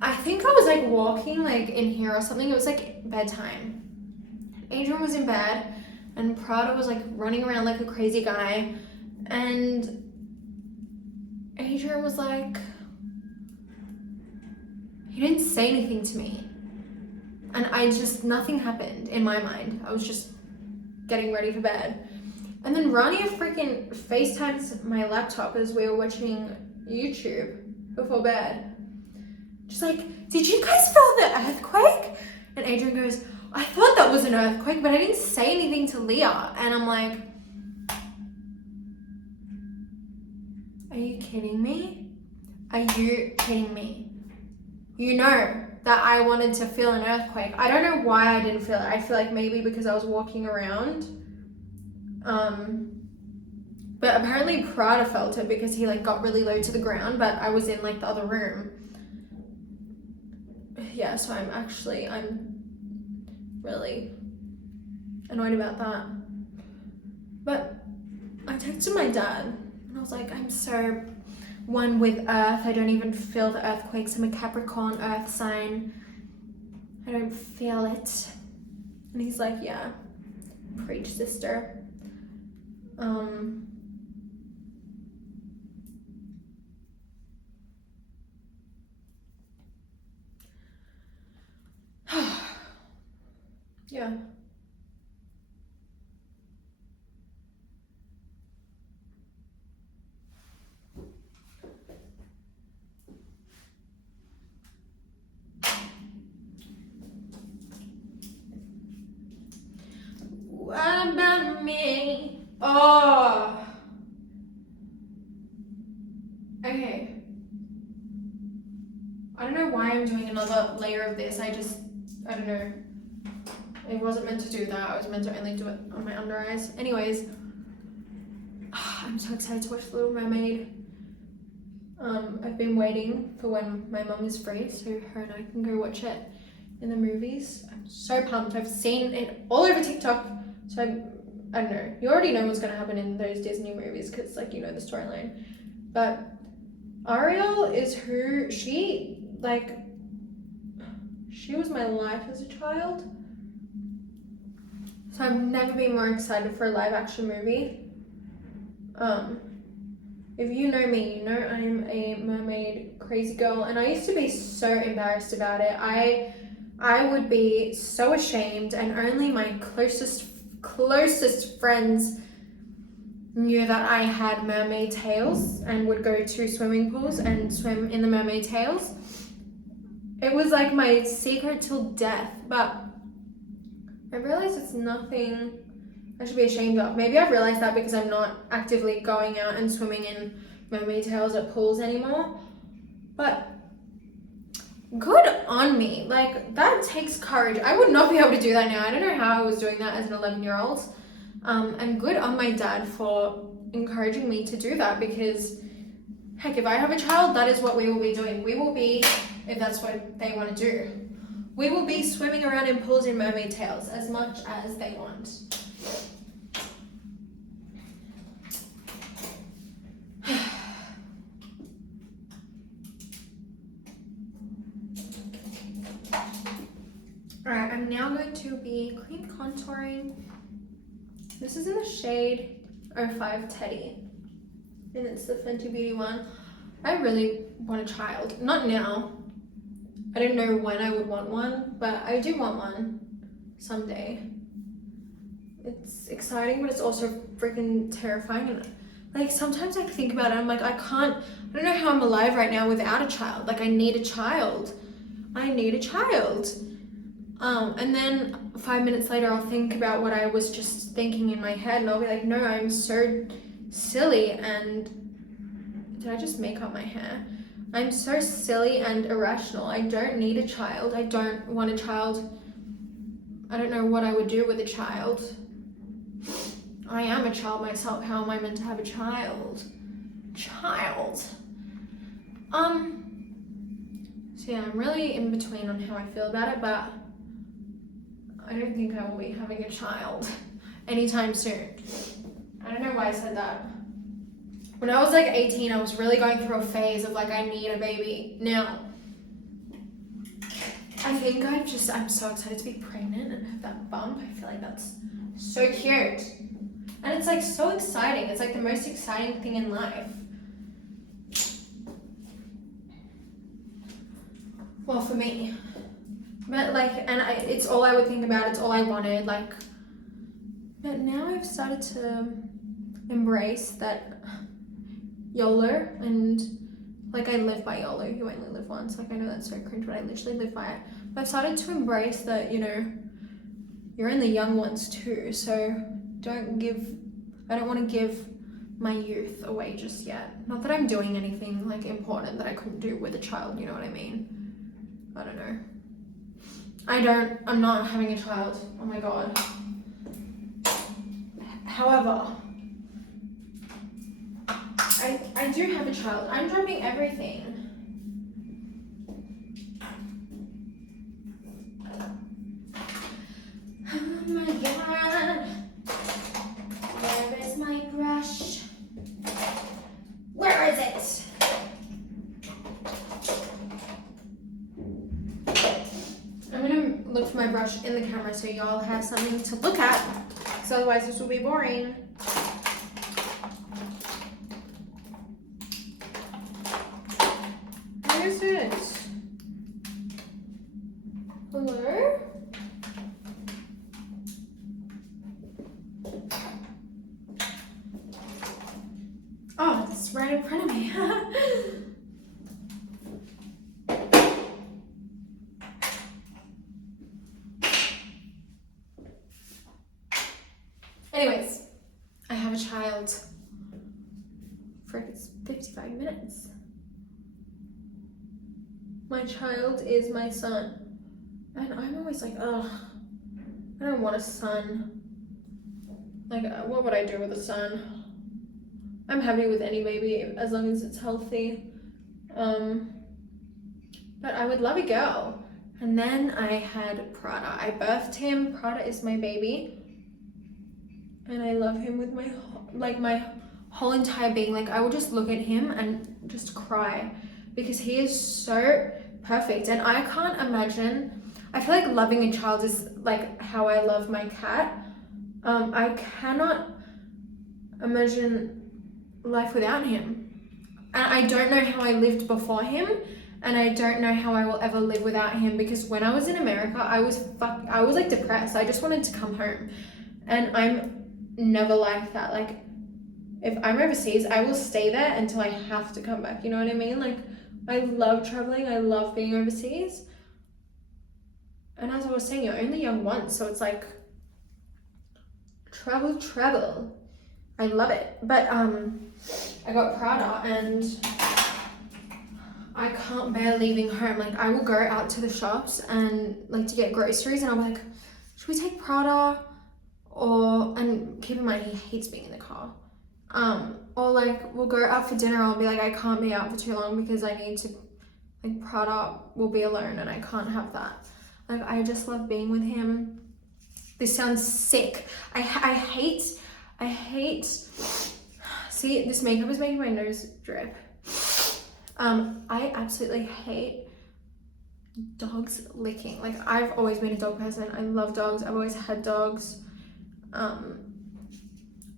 I think I was like walking like in here or something. It was like bedtime. Adrian was in bed, and Prada was like running around like a crazy guy, and Adrian was like, he didn't say anything to me, and nothing happened in my mind. I was just getting ready for bed, and then Rania freaking FaceTimes my laptop as we were watching YouTube before bed. Just like, did you guys feel the earthquake? And Adrian goes, I thought that was an earthquake, but I didn't say anything to Leah. And I'm like, are you kidding me? Are you kidding me? You know that I wanted to feel an earthquake. I don't know why I didn't feel it. I feel like maybe because I was walking around. But apparently Prada felt it because he like got really low to the ground, but I was in like the other room. Yeah, so I'm really annoyed about that. But I texted my dad and I was like, I'm so one with Earth. I don't even feel the earthquakes. I'm a Capricorn Earth sign. I don't feel it. And he's like, yeah, preach, sister. Yeah. What about me? Oh. Okay. I don't know why I'm doing another layer of this. I don't know. I wasn't meant to do that. I was meant to only do it on my under eyes. Anyways, I'm so excited to watch The Little Mermaid. I've been waiting for when my mum is free so her and I can go watch it in the movies. I'm so pumped. I've seen it all over TikTok. So I don't know. You already know what's going to happen in those Disney movies because, like, you know the storyline. But Ariel is who she was my life as a child. So I've never been more excited for a live action movie. If you know me, you know I'm a mermaid crazy girl, and I used to be so embarrassed about it. I would be so ashamed, and only my closest friends knew that I had mermaid tails and would go to swimming pools and swim in the mermaid tails. It was like my secret till death, but I realized it's nothing I should be ashamed of. Maybe I've realized that because I'm not actively going out and swimming in mermaid tails at pools anymore. But good on me. Like, that takes courage. I would not be able to do that now. I don't know how I was doing that as an 11-year-old. And good on my dad for encouraging me to do that because, heck, if I have a child, that is what we will be doing. We will be, if that's what they want to do, we will be swimming around in pools in mermaid tails as much as they want. Alright, I'm now going to be cream contouring. This is in the shade 05 Teddy. And it's the Fenty Beauty one. I really want a child. Not now. I don't know when I would want one, but I do want one someday. It's exciting, but it's also freaking terrifying. And like, sometimes I think about it, I'm like, I don't know how I'm alive right now without a child. Like, I need a child. I need a child. And then 5 minutes later, I'll think about what I was just thinking in my head, and I'll be like, no, I'm so silly. And did I just make up my hair? I'm so silly and irrational. I don't need a child. I don't want a child. I don't know what I would do with a child. I am a child myself. How am I meant to have a child? So yeah, I'm really in between on how I feel about it, but I don't think I will be having a child anytime soon. I don't know why I said that. When I was like 18, I was really going through a phase of like, I need a baby. Now, I think I'm so excited to be pregnant and have that bump. I feel like that's so cute. And it's like so exciting. It's like the most exciting thing in life. Well, for me. But like, it's all I would think about. It's all I wanted. Like, but now I've started to embrace that YOLO, and like, I live by YOLO. You only live once. Like, I know that's so cringe, but I literally live by it. But I've started to embrace that, you know, you're only young ones too. So I don't want to give my youth away just yet. Not that I'm doing anything like important that I couldn't do with a child. You know what I mean? I don't know. I'm not having a child. Oh my God. However, I do have a child. I'm dropping everything. Oh my God. Where is my brush? Where is it? I'm gonna look for my brush in the camera so y'all have something to look at, because otherwise this will be boring. Where is it? Hello? Oh, it's right in front of me. Anyways, I have a child. Frick, it's 55 minutes. My child is my son. And I'm always like, ugh, I don't want a son. Like, what would I do with a son? I'm happy with any baby as long as it's healthy. But I would love a girl. And then I had Prada. I birthed him. Prada is my baby. And I love him with my whole entire being. Like, I would just look at him and just cry because he is so perfect. And I can't imagine, I feel like loving a child is like how I love my cat. I cannot imagine life without him. And I don't know how I lived before him, and I don't know how I will ever live without him, because when I was in America, I was like depressed. I just wanted to come home, and I'm never like that. Like, if I'm overseas, I will stay there until I have to come back. You know what I mean? Like, I love traveling. I love being overseas. And as I was saying, you're only young once, so it's like travel. I love it. But I got Prada, and I can't bear leaving home. Like, I will go out to the shops and like to get groceries, and I'm like, should we take Prada? And keep in mind, he hates being in the car. Or like, we'll go out for dinner. I'll be like, I can't be out for too long because I need to, like, Prada will be alone and I can't have that. Like, I just love being with him. This sounds sick. I hate, see, this makeup is making my nose drip. I absolutely hate dogs licking. Like, I've always been a dog person. I love dogs. I've always had dogs. And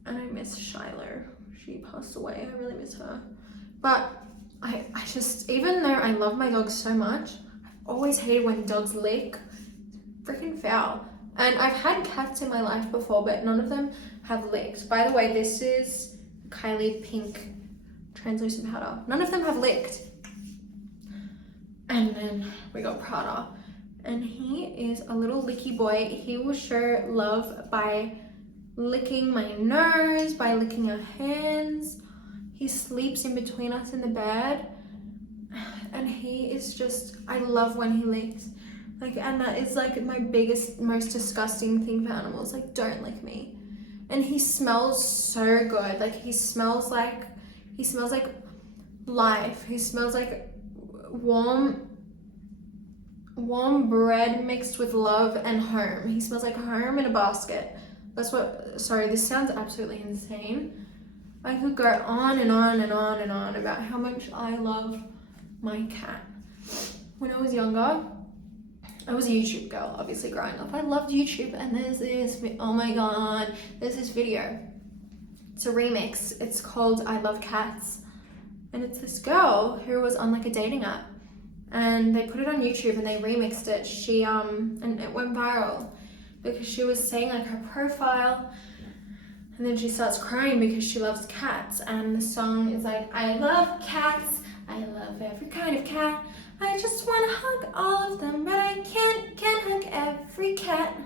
I miss Shiloh. She passed away. I really miss her. But I just, even though I love my dogs so much, I've always hated when dogs lick. It's freaking foul. And I've had cats in my life before, but none of them have licked. By the way, this is Kylie Pink translucent powder. None of them have licked. And then we got Prada. And he is a little licky boy. He will show love by licking my nose, by licking our hands. He sleeps in between us in the bed. And he is just, I love when he licks. Like, and that is like my biggest, most disgusting thing for animals. Like, don't lick me. And he smells so good. Like, he smells like life. He smells like warm bread mixed with love and home. He smells like home in a basket. That's what, sorry, this sounds absolutely insane. I could go on and on and on and on about how much I love my cat. When I was younger, I was a YouTube girl, obviously, growing up. I loved YouTube, and there's this, oh my god, there's this video. It's a remix. It's called I Love Cats. And it's this girl who was on like a dating app, and they put it on YouTube and they remixed it. She, and it went viral because she was saying like her profile, and then she starts crying because she loves cats. And the song is like, I love cats. I love every kind of cat. I just want to hug all of them, but I can't hug every cat.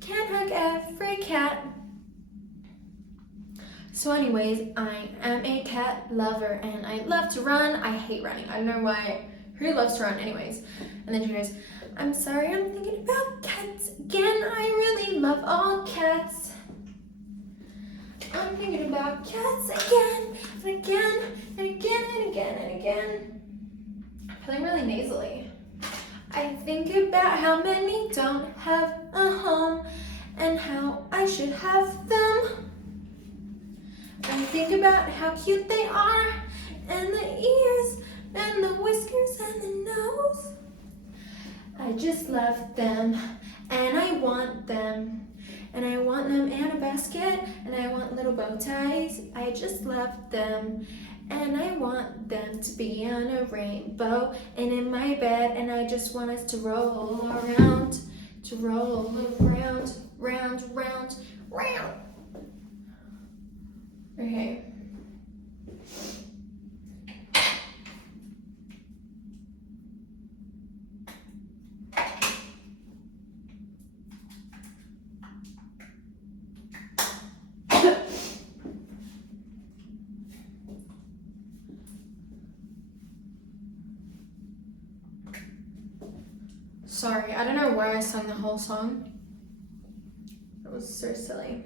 Can't hug every cat. So anyways, I am a cat lover and I love to run. I hate running. I don't know why. Who loves to run anyways? And then she goes, I'm sorry, I'm thinking about cats again. I really love all cats. I'm thinking about cats again and again and again and again and again. I'm feeling really nasally. I think about how many don't have a home and how I should have them. I think about how cute they are, and the ears, and the whiskers, and the nose. I just love them, and I want them. And I want them in a basket, and I want little bow ties. I just love them, and I want them to be on a rainbow and in my bed, and I just want us to roll around, round, round. Okay. Sorry, I don't know why I sang the whole song. It was so silly.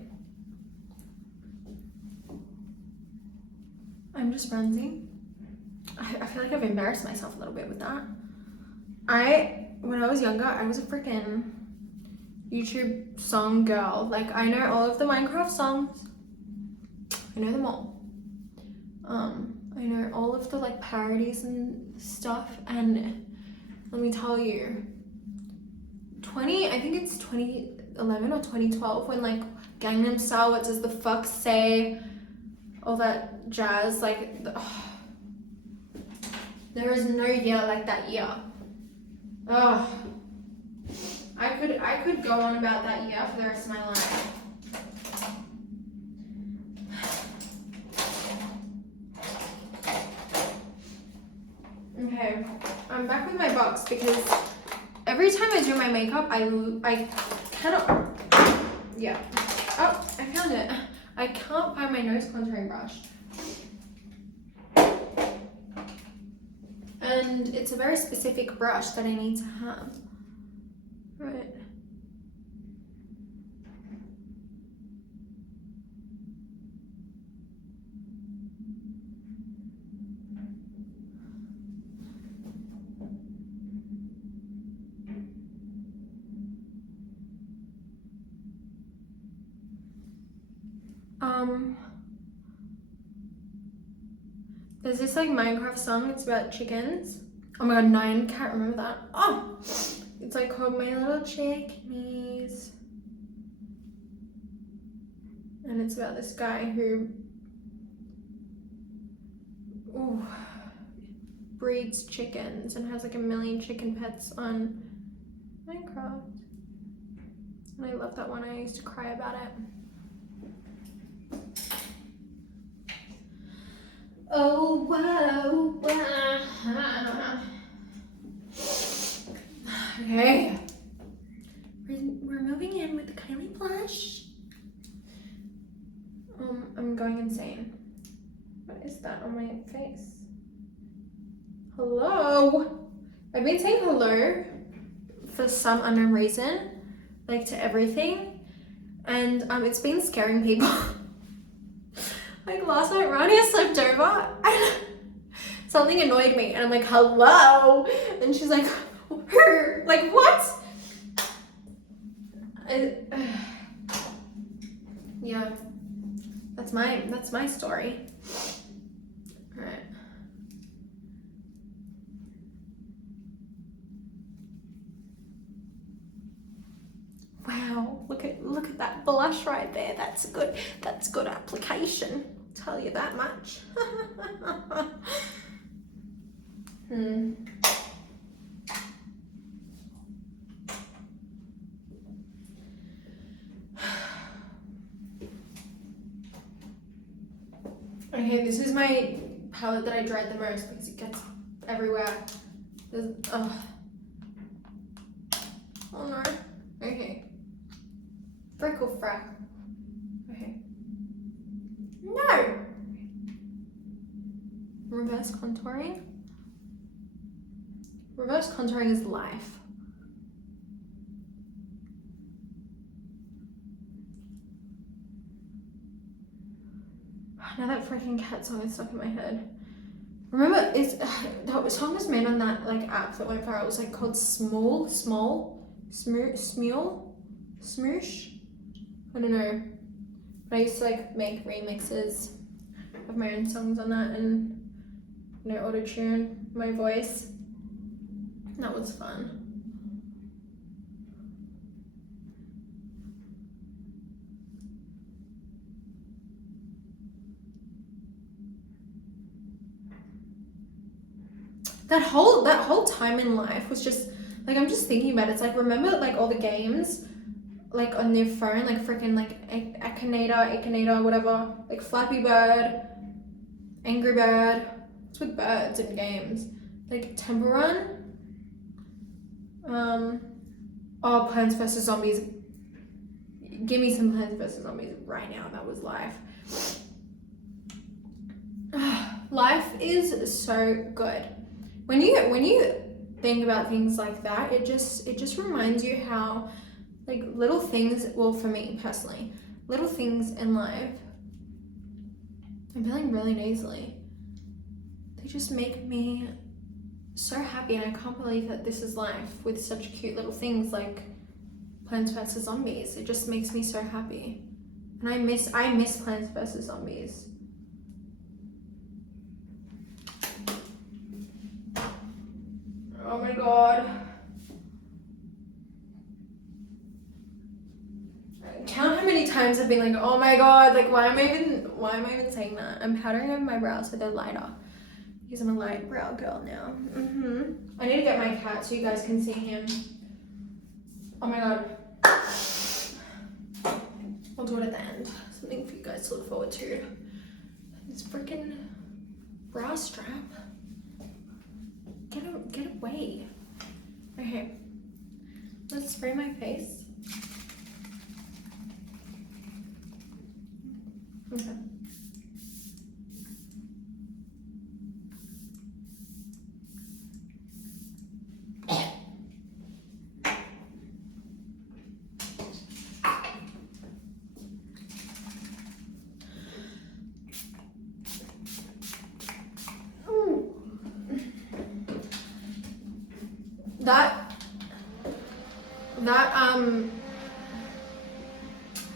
I'm just ranting. I feel like I've embarrassed myself a little bit with that. When I was younger, I was a freaking YouTube song girl. Like, I know all of the Minecraft songs. I know them all. I know all of the like parodies and stuff, and let me tell you, I think it's 2011 or 2012 when like Gangnam Style, what does the fuck say, all that jazz, like there is no year like that year. Oh, I could go on about that year for the rest of my life. Okay, I'm back with my box because every time I do my makeup, I cannot, yeah. Oh, I found it. I can't find my nose contouring brush. And it's a very specific brush that I need to have. Right. There's this like Minecraft song, it's about chickens. Oh my god, 9, can't remember that. Oh, it's like called My Little Chickies. And it's about this guy who breeds chickens and has like 1 million chicken pets on Minecraft. And I love that one, I used to cry about it. Oh, wow, wow. Okay. We're moving in with the Kylie blush. I'm going insane. What is that on my face? Hello? I've been saying hello for some unknown reason, like to everything. And it's been scaring people. Like last night, Rania slept over and something annoyed me, and I'm like, hello, and she's like, her, like what? Yeah, that's my story. All right. Wow, look at that blush right there. That's good application. I'll tell you that much. Okay, this is my palette that I dread the most because it gets everywhere. Oh no. Okay. Freckle frack. Okay. No! Reverse contouring. Reverse contouring is life. Now that freaking cat song is stuck in my head. Remember, that song was made on that like app that went viral. It was like called Smoosh. I don't know. But I used to like make remixes of my own songs on that and auto-tune my voice. That was fun. That whole time in life was just like, I'm just thinking about it. It's like, remember like all the games like on their phone, like freaking like Akinator, whatever, like Flappy Bird, Angry Bird. It's with birds in games. Like Temple Run. Oh, Plants vs Zombies. Give me some Plants vs Zombies right now. That was life. Life is so good. When you think about things like that, it just reminds you how, like, little things, well, for me personally, little things in life, I'm feeling really nasally, they just make me so happy, and I can't believe that this is life with such cute little things like Plants vs Zombies. It just makes me so happy, and I miss Plants vs Zombies. Oh my god. Count how many times I've been like, oh my god, like why am I even saying that? I'm powdering over my brows so they're lighter because I'm a light brow girl now. I need to get my cat so you guys can see him. Oh my god. I'll do it at the end. Something for you guys to look forward to. This freaking bra strap. Get away. Okay. Let's spray my face. Okay.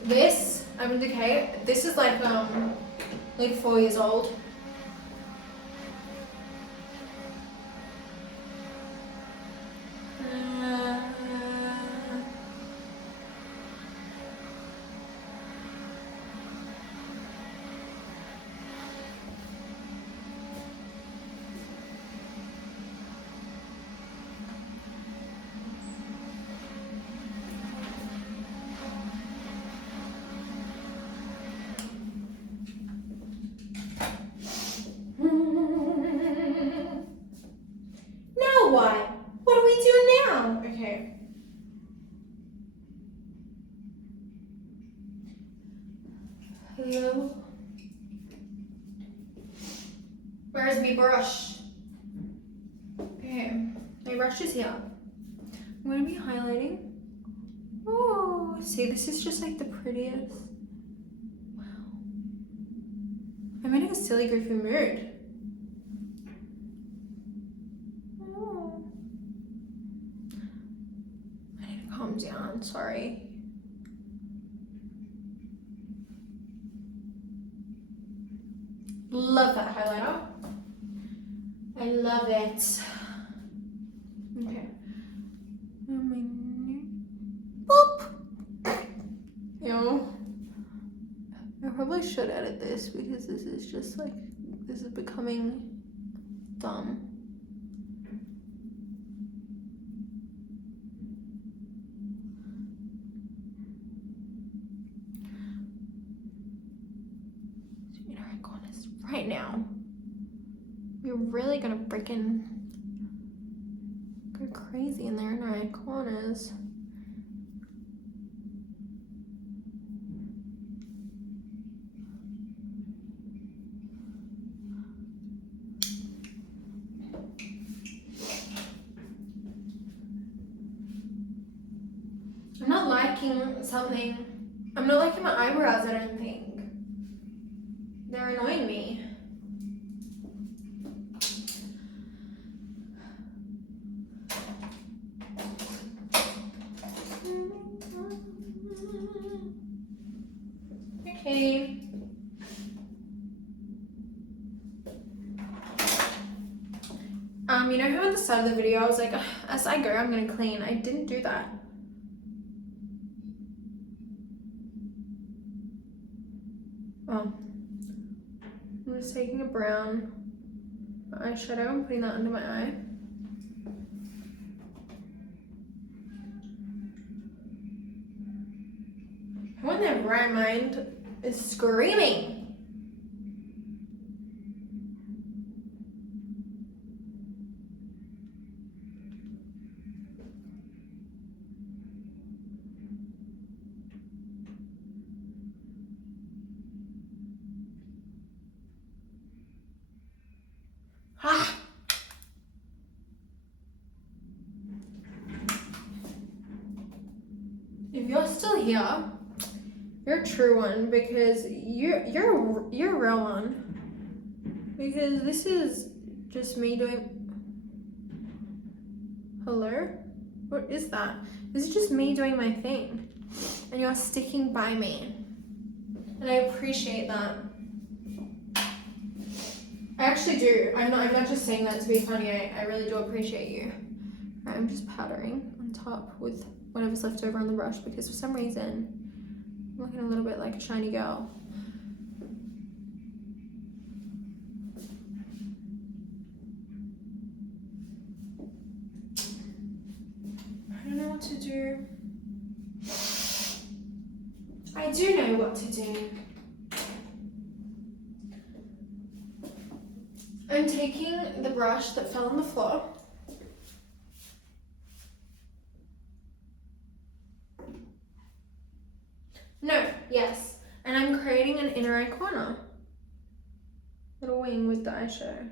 This, I'm in decay. This is like 4 years old. Now what? What do we do now? Okay. Hello? Where's my brush? Okay, my brush is here. I'm gonna be highlighting. Oh, see, this is just like the prettiest. Wow. I'm in a silly, goofy mood. Oh. I need to calm down, sorry. Love that highlighter. I love it. Okay. Boop. Ew. I probably should edit this because this is just like, this is becoming dumb. Right now, we're really gonna freaking go crazy in there in our corners. I'm not liking something. I'm not liking my eyebrows, I don't think. They're annoying me. Okay. You know how at the start of the video I was like, as I go, I'm gonna clean. I didn't do that. Oh. I'm just taking a brown eyeshadow and putting that under my eye. Who in their right mind is screaming? Ah! one here. You're a true one because you're a real one. Because this is just me doing. Hello? What is that? This is just me doing my thing. And you're sticking by me. And I appreciate that. I actually do. I'm not just saying that to be funny. I really do appreciate you. Right, I'm just powdering on top with whatever's left over on the brush because for some reason I'm looking a little bit like a shiny girl. I don't know what to do. I do know what to do. I'm taking the brush that fell on the floor. No, yes. And I'm creating an inner eye corner. Little wing with the eyeshadow.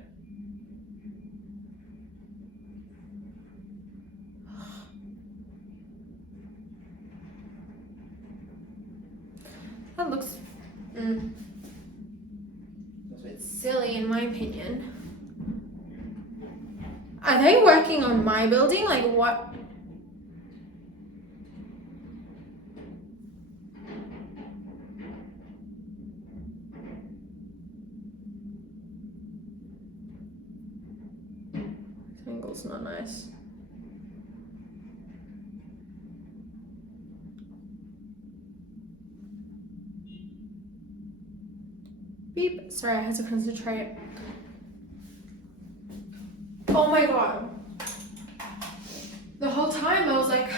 That looks a bit silly in my opinion. Are they working on my building? Like what? This angle's not nice. Beep. Sorry, I had to concentrate. Oh my god. The whole time I was like,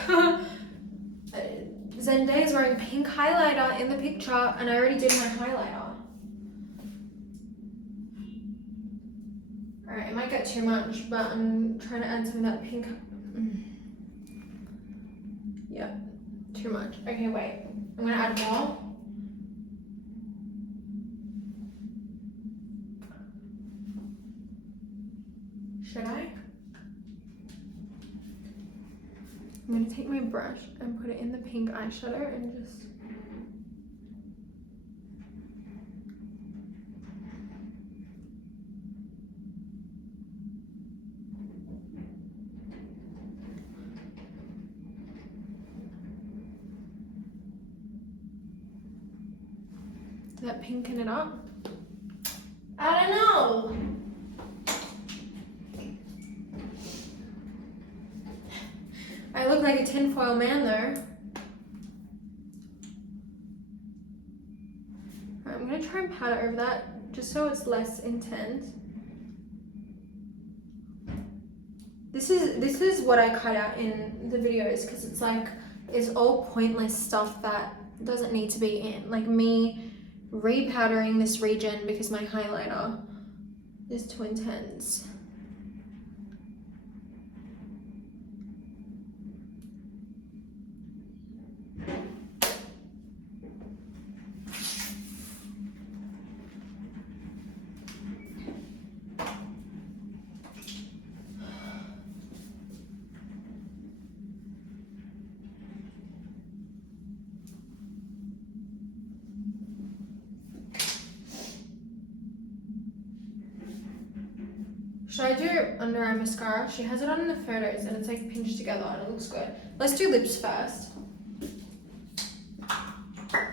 Zendaya's wearing pink highlighter in the picture and I already did my highlighter. Alright, it might get too much, but I'm trying to add some of that pink. Yeah, too much. Okay, wait. I'm gonna add more. Should I? I'm gonna take my brush and put it in the pink eyeshadow and just. Does that pinken it up? I don't know. I look like a tinfoil man though. Right, I'm gonna try and powder over that just so it's less intense. This is what I cut out in the videos because it's like it's all pointless stuff that doesn't need to be in. Like me repowdering this region because my highlighter is too intense. Should I do under eye mascara? She has it on in the photos and it's like pinched together and it looks good. Let's do lips first. I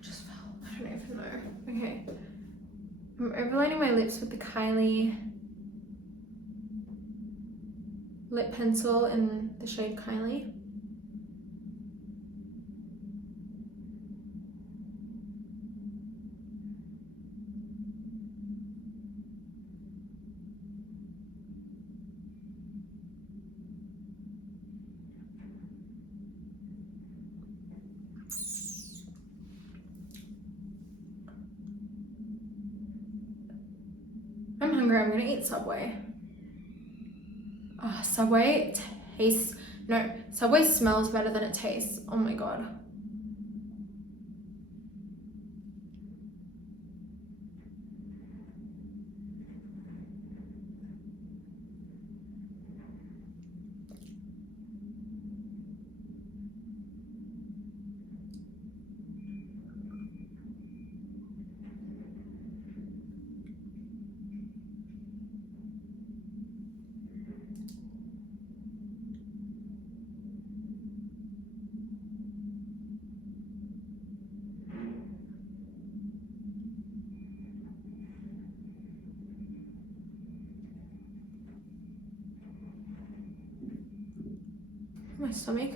just fell. I don't even know. Okay. I'm overlining my lips with the Kylie lip pencil in the shade Kylie. I'm hungry, I'm gonna eat Subway. Oh, Subway tastes, no, Subway smells better than it tastes. Oh my god. my stomach.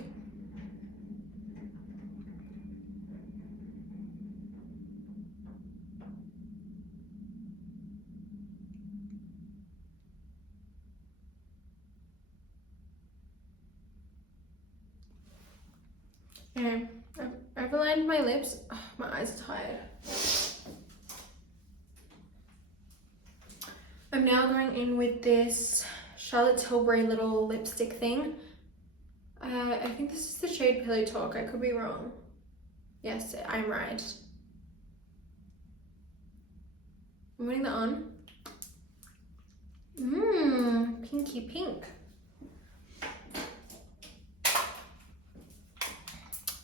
Okay, I've aligned my lips. Oh, my eyes are tired. I'm now going in with this Charlotte Tilbury little lipstick thing. I think this is the shade Pillow Talk. I could be wrong. Yes, I'm right. I'm putting that on. Pinky pink.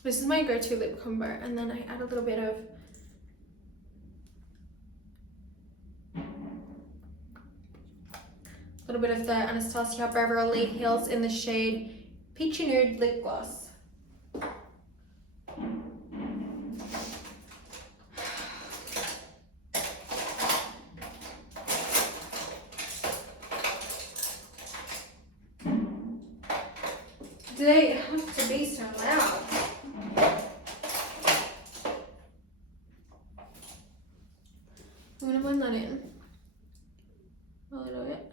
This is my go-to lip combo, and then I add a little bit of the Anastasia Beverly Hills in the shade Peachy Nude Lip Gloss. Do they have to be so loud? I'm gonna blend that in a little bit.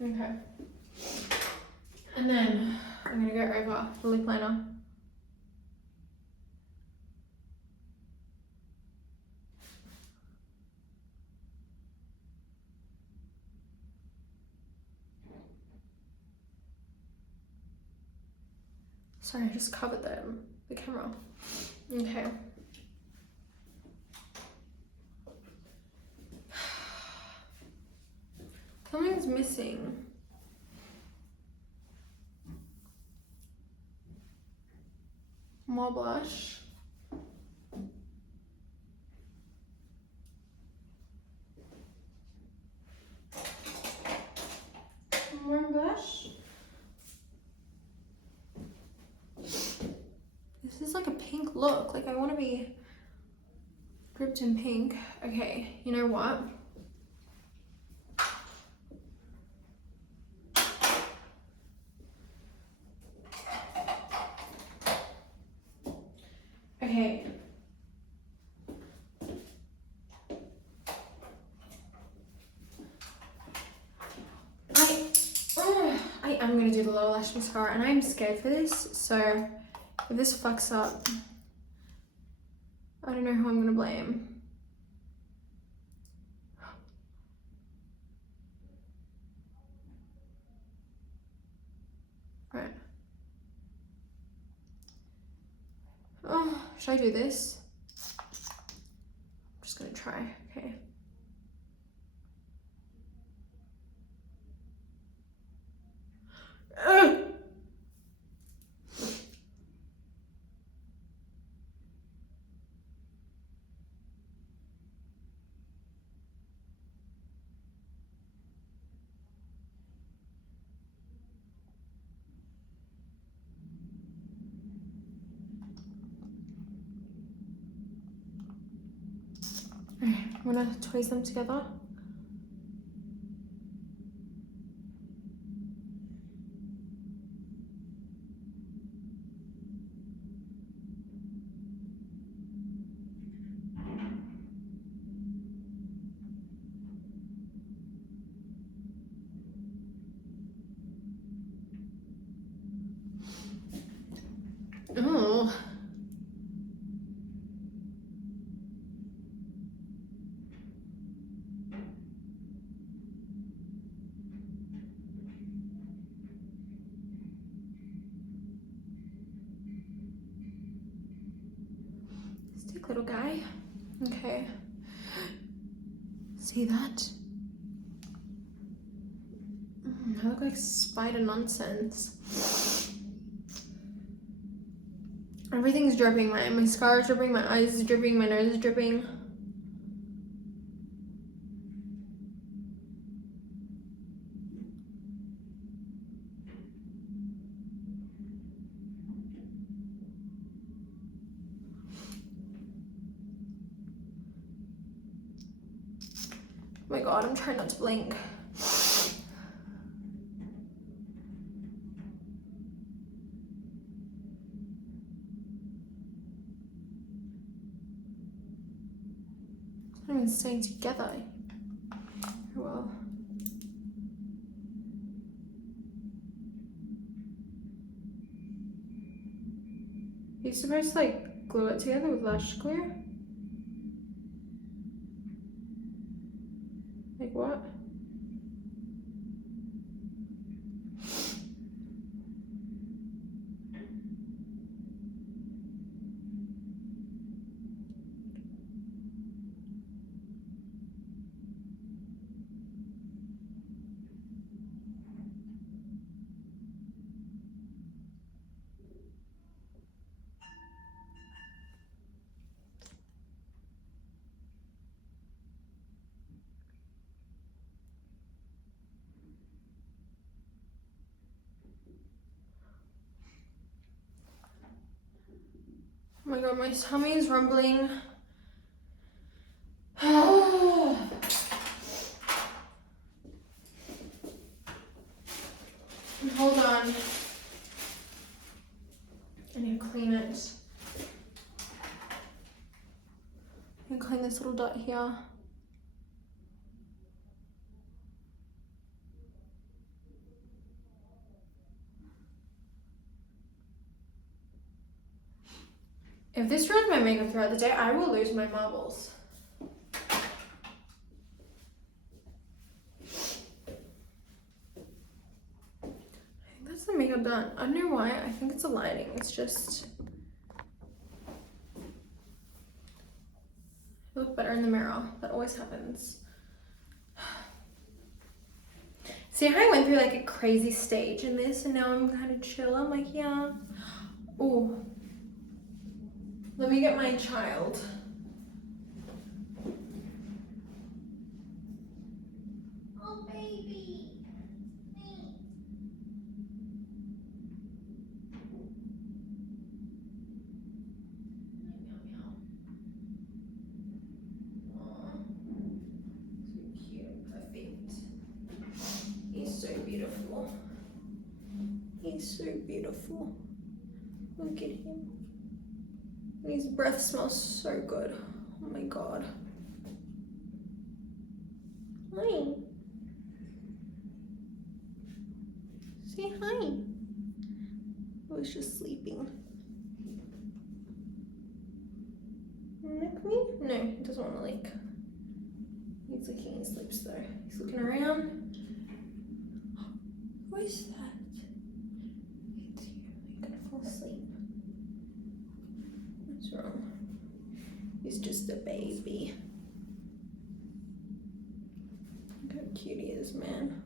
Okay. And then I'm gonna go over the lip liner. Sorry, I just covered the camera. Okay. Something's missing. More blush. More blush. This is like a pink look. Like I want to be dripped in pink. Okay, you know what? Okay. I am going to do the lower lash mascara, and I'm scared for this, so if this fucks up, I don't know who I'm going to blame. Right. Oh, should I do this? I'm just going to try, okay. Okay, I'm gonna tweeze them together. Oh. Stick, little guy. Okay. See that? I look like spider nonsense. Everything's dripping. My mascara's dripping, my eyes is dripping, my nose is dripping. Oh my god, I'm trying not to blink. It's not even staying together. Oh well. You're supposed to like glue it together with lash glue? Like what? Oh my god, my tummy is rumbling. Hold on. I need to clean it. I need to clean this little dot here. If this ruins my makeup throughout the day, I will lose my marbles. I think that's the makeup done. I don't know why. I think it's the lighting. It's just... I look better in the mirror. That always happens. See how I went through like a crazy stage in this and now I'm kind of chill. I'm like, yeah. Oh. Let me get my child. Oh, baby. Meow, meow. Aw. So cute. Perfect. He's so beautiful. He's so beautiful. Look at him. His breath smells so good. Oh my god. Hi. Say hi. I was just sleeping. Lick me? No, he doesn't want to lick. He's licking his lips though. He's looking around. Who is that? It's you. You're gonna fall asleep. What's wrong? He's just a baby. Look how cute he is, man.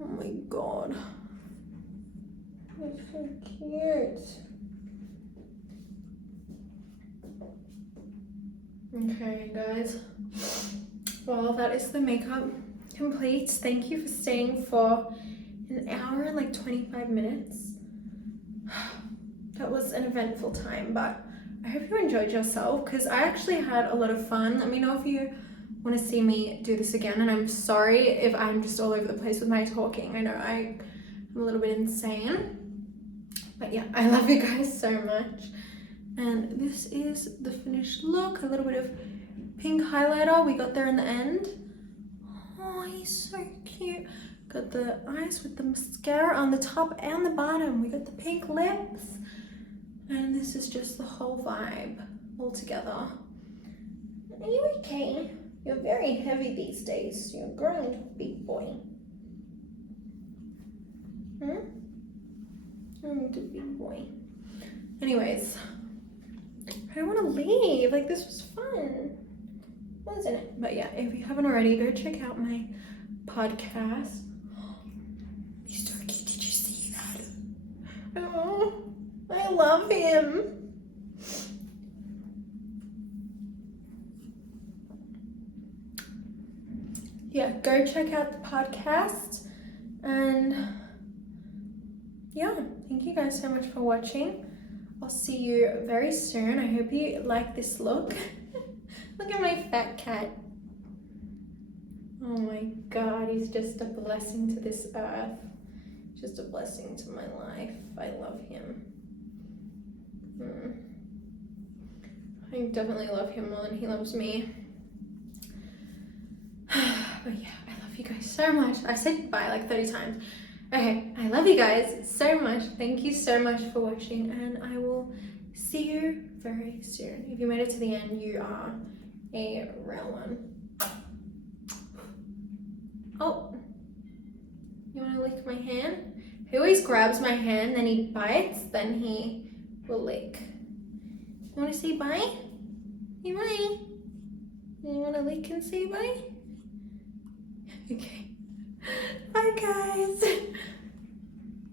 Oh my god. He's so cute. Okay, guys. Well, that is the makeup complete. Thank you for staying for an hour and like 25 minutes. That was an eventful time, but I hope you enjoyed yourself because I actually had a lot of fun. Let me know if you want to see me do this again, and I'm sorry if I'm just all over the place with my talking. I know I'm a little bit insane, but yeah, I love you guys so much. And this is the finished look. A little bit of pink highlighter. We got there in the end. Oh, he's so cute. Got the eyes with the mascara on the top and the bottom. We got the pink lips. And this is just the whole vibe all together. Are you okay? You're very heavy these days. You're growing into a big boy. Growing into a big boy. Anyways, I don't want to leave. Like, this was fun, wasn't it? But yeah, if you haven't already, go check out my podcast. He's so cute. Did you see that? Oh, I love him. Yeah, go check out the podcast. And yeah, thank you guys so much for watching. I'll see you very soon. I hope you like this look. Look at my fat cat. Oh my God, he's just a blessing to this earth. Just a blessing to my life. I love him. I definitely love him more than he loves me. But yeah, I love you guys so much. I said bye like 30 times. Okay, I love you guys so much. Thank you so much for watching, and I will see you very soon. If you made it to the end, you are a real one. Oh, you want to lick my hand? He always grabs my hand, then he bites, then he will lick. You want to say bye? Say bye. You want to lick and say bye? Okay. Bye, guys.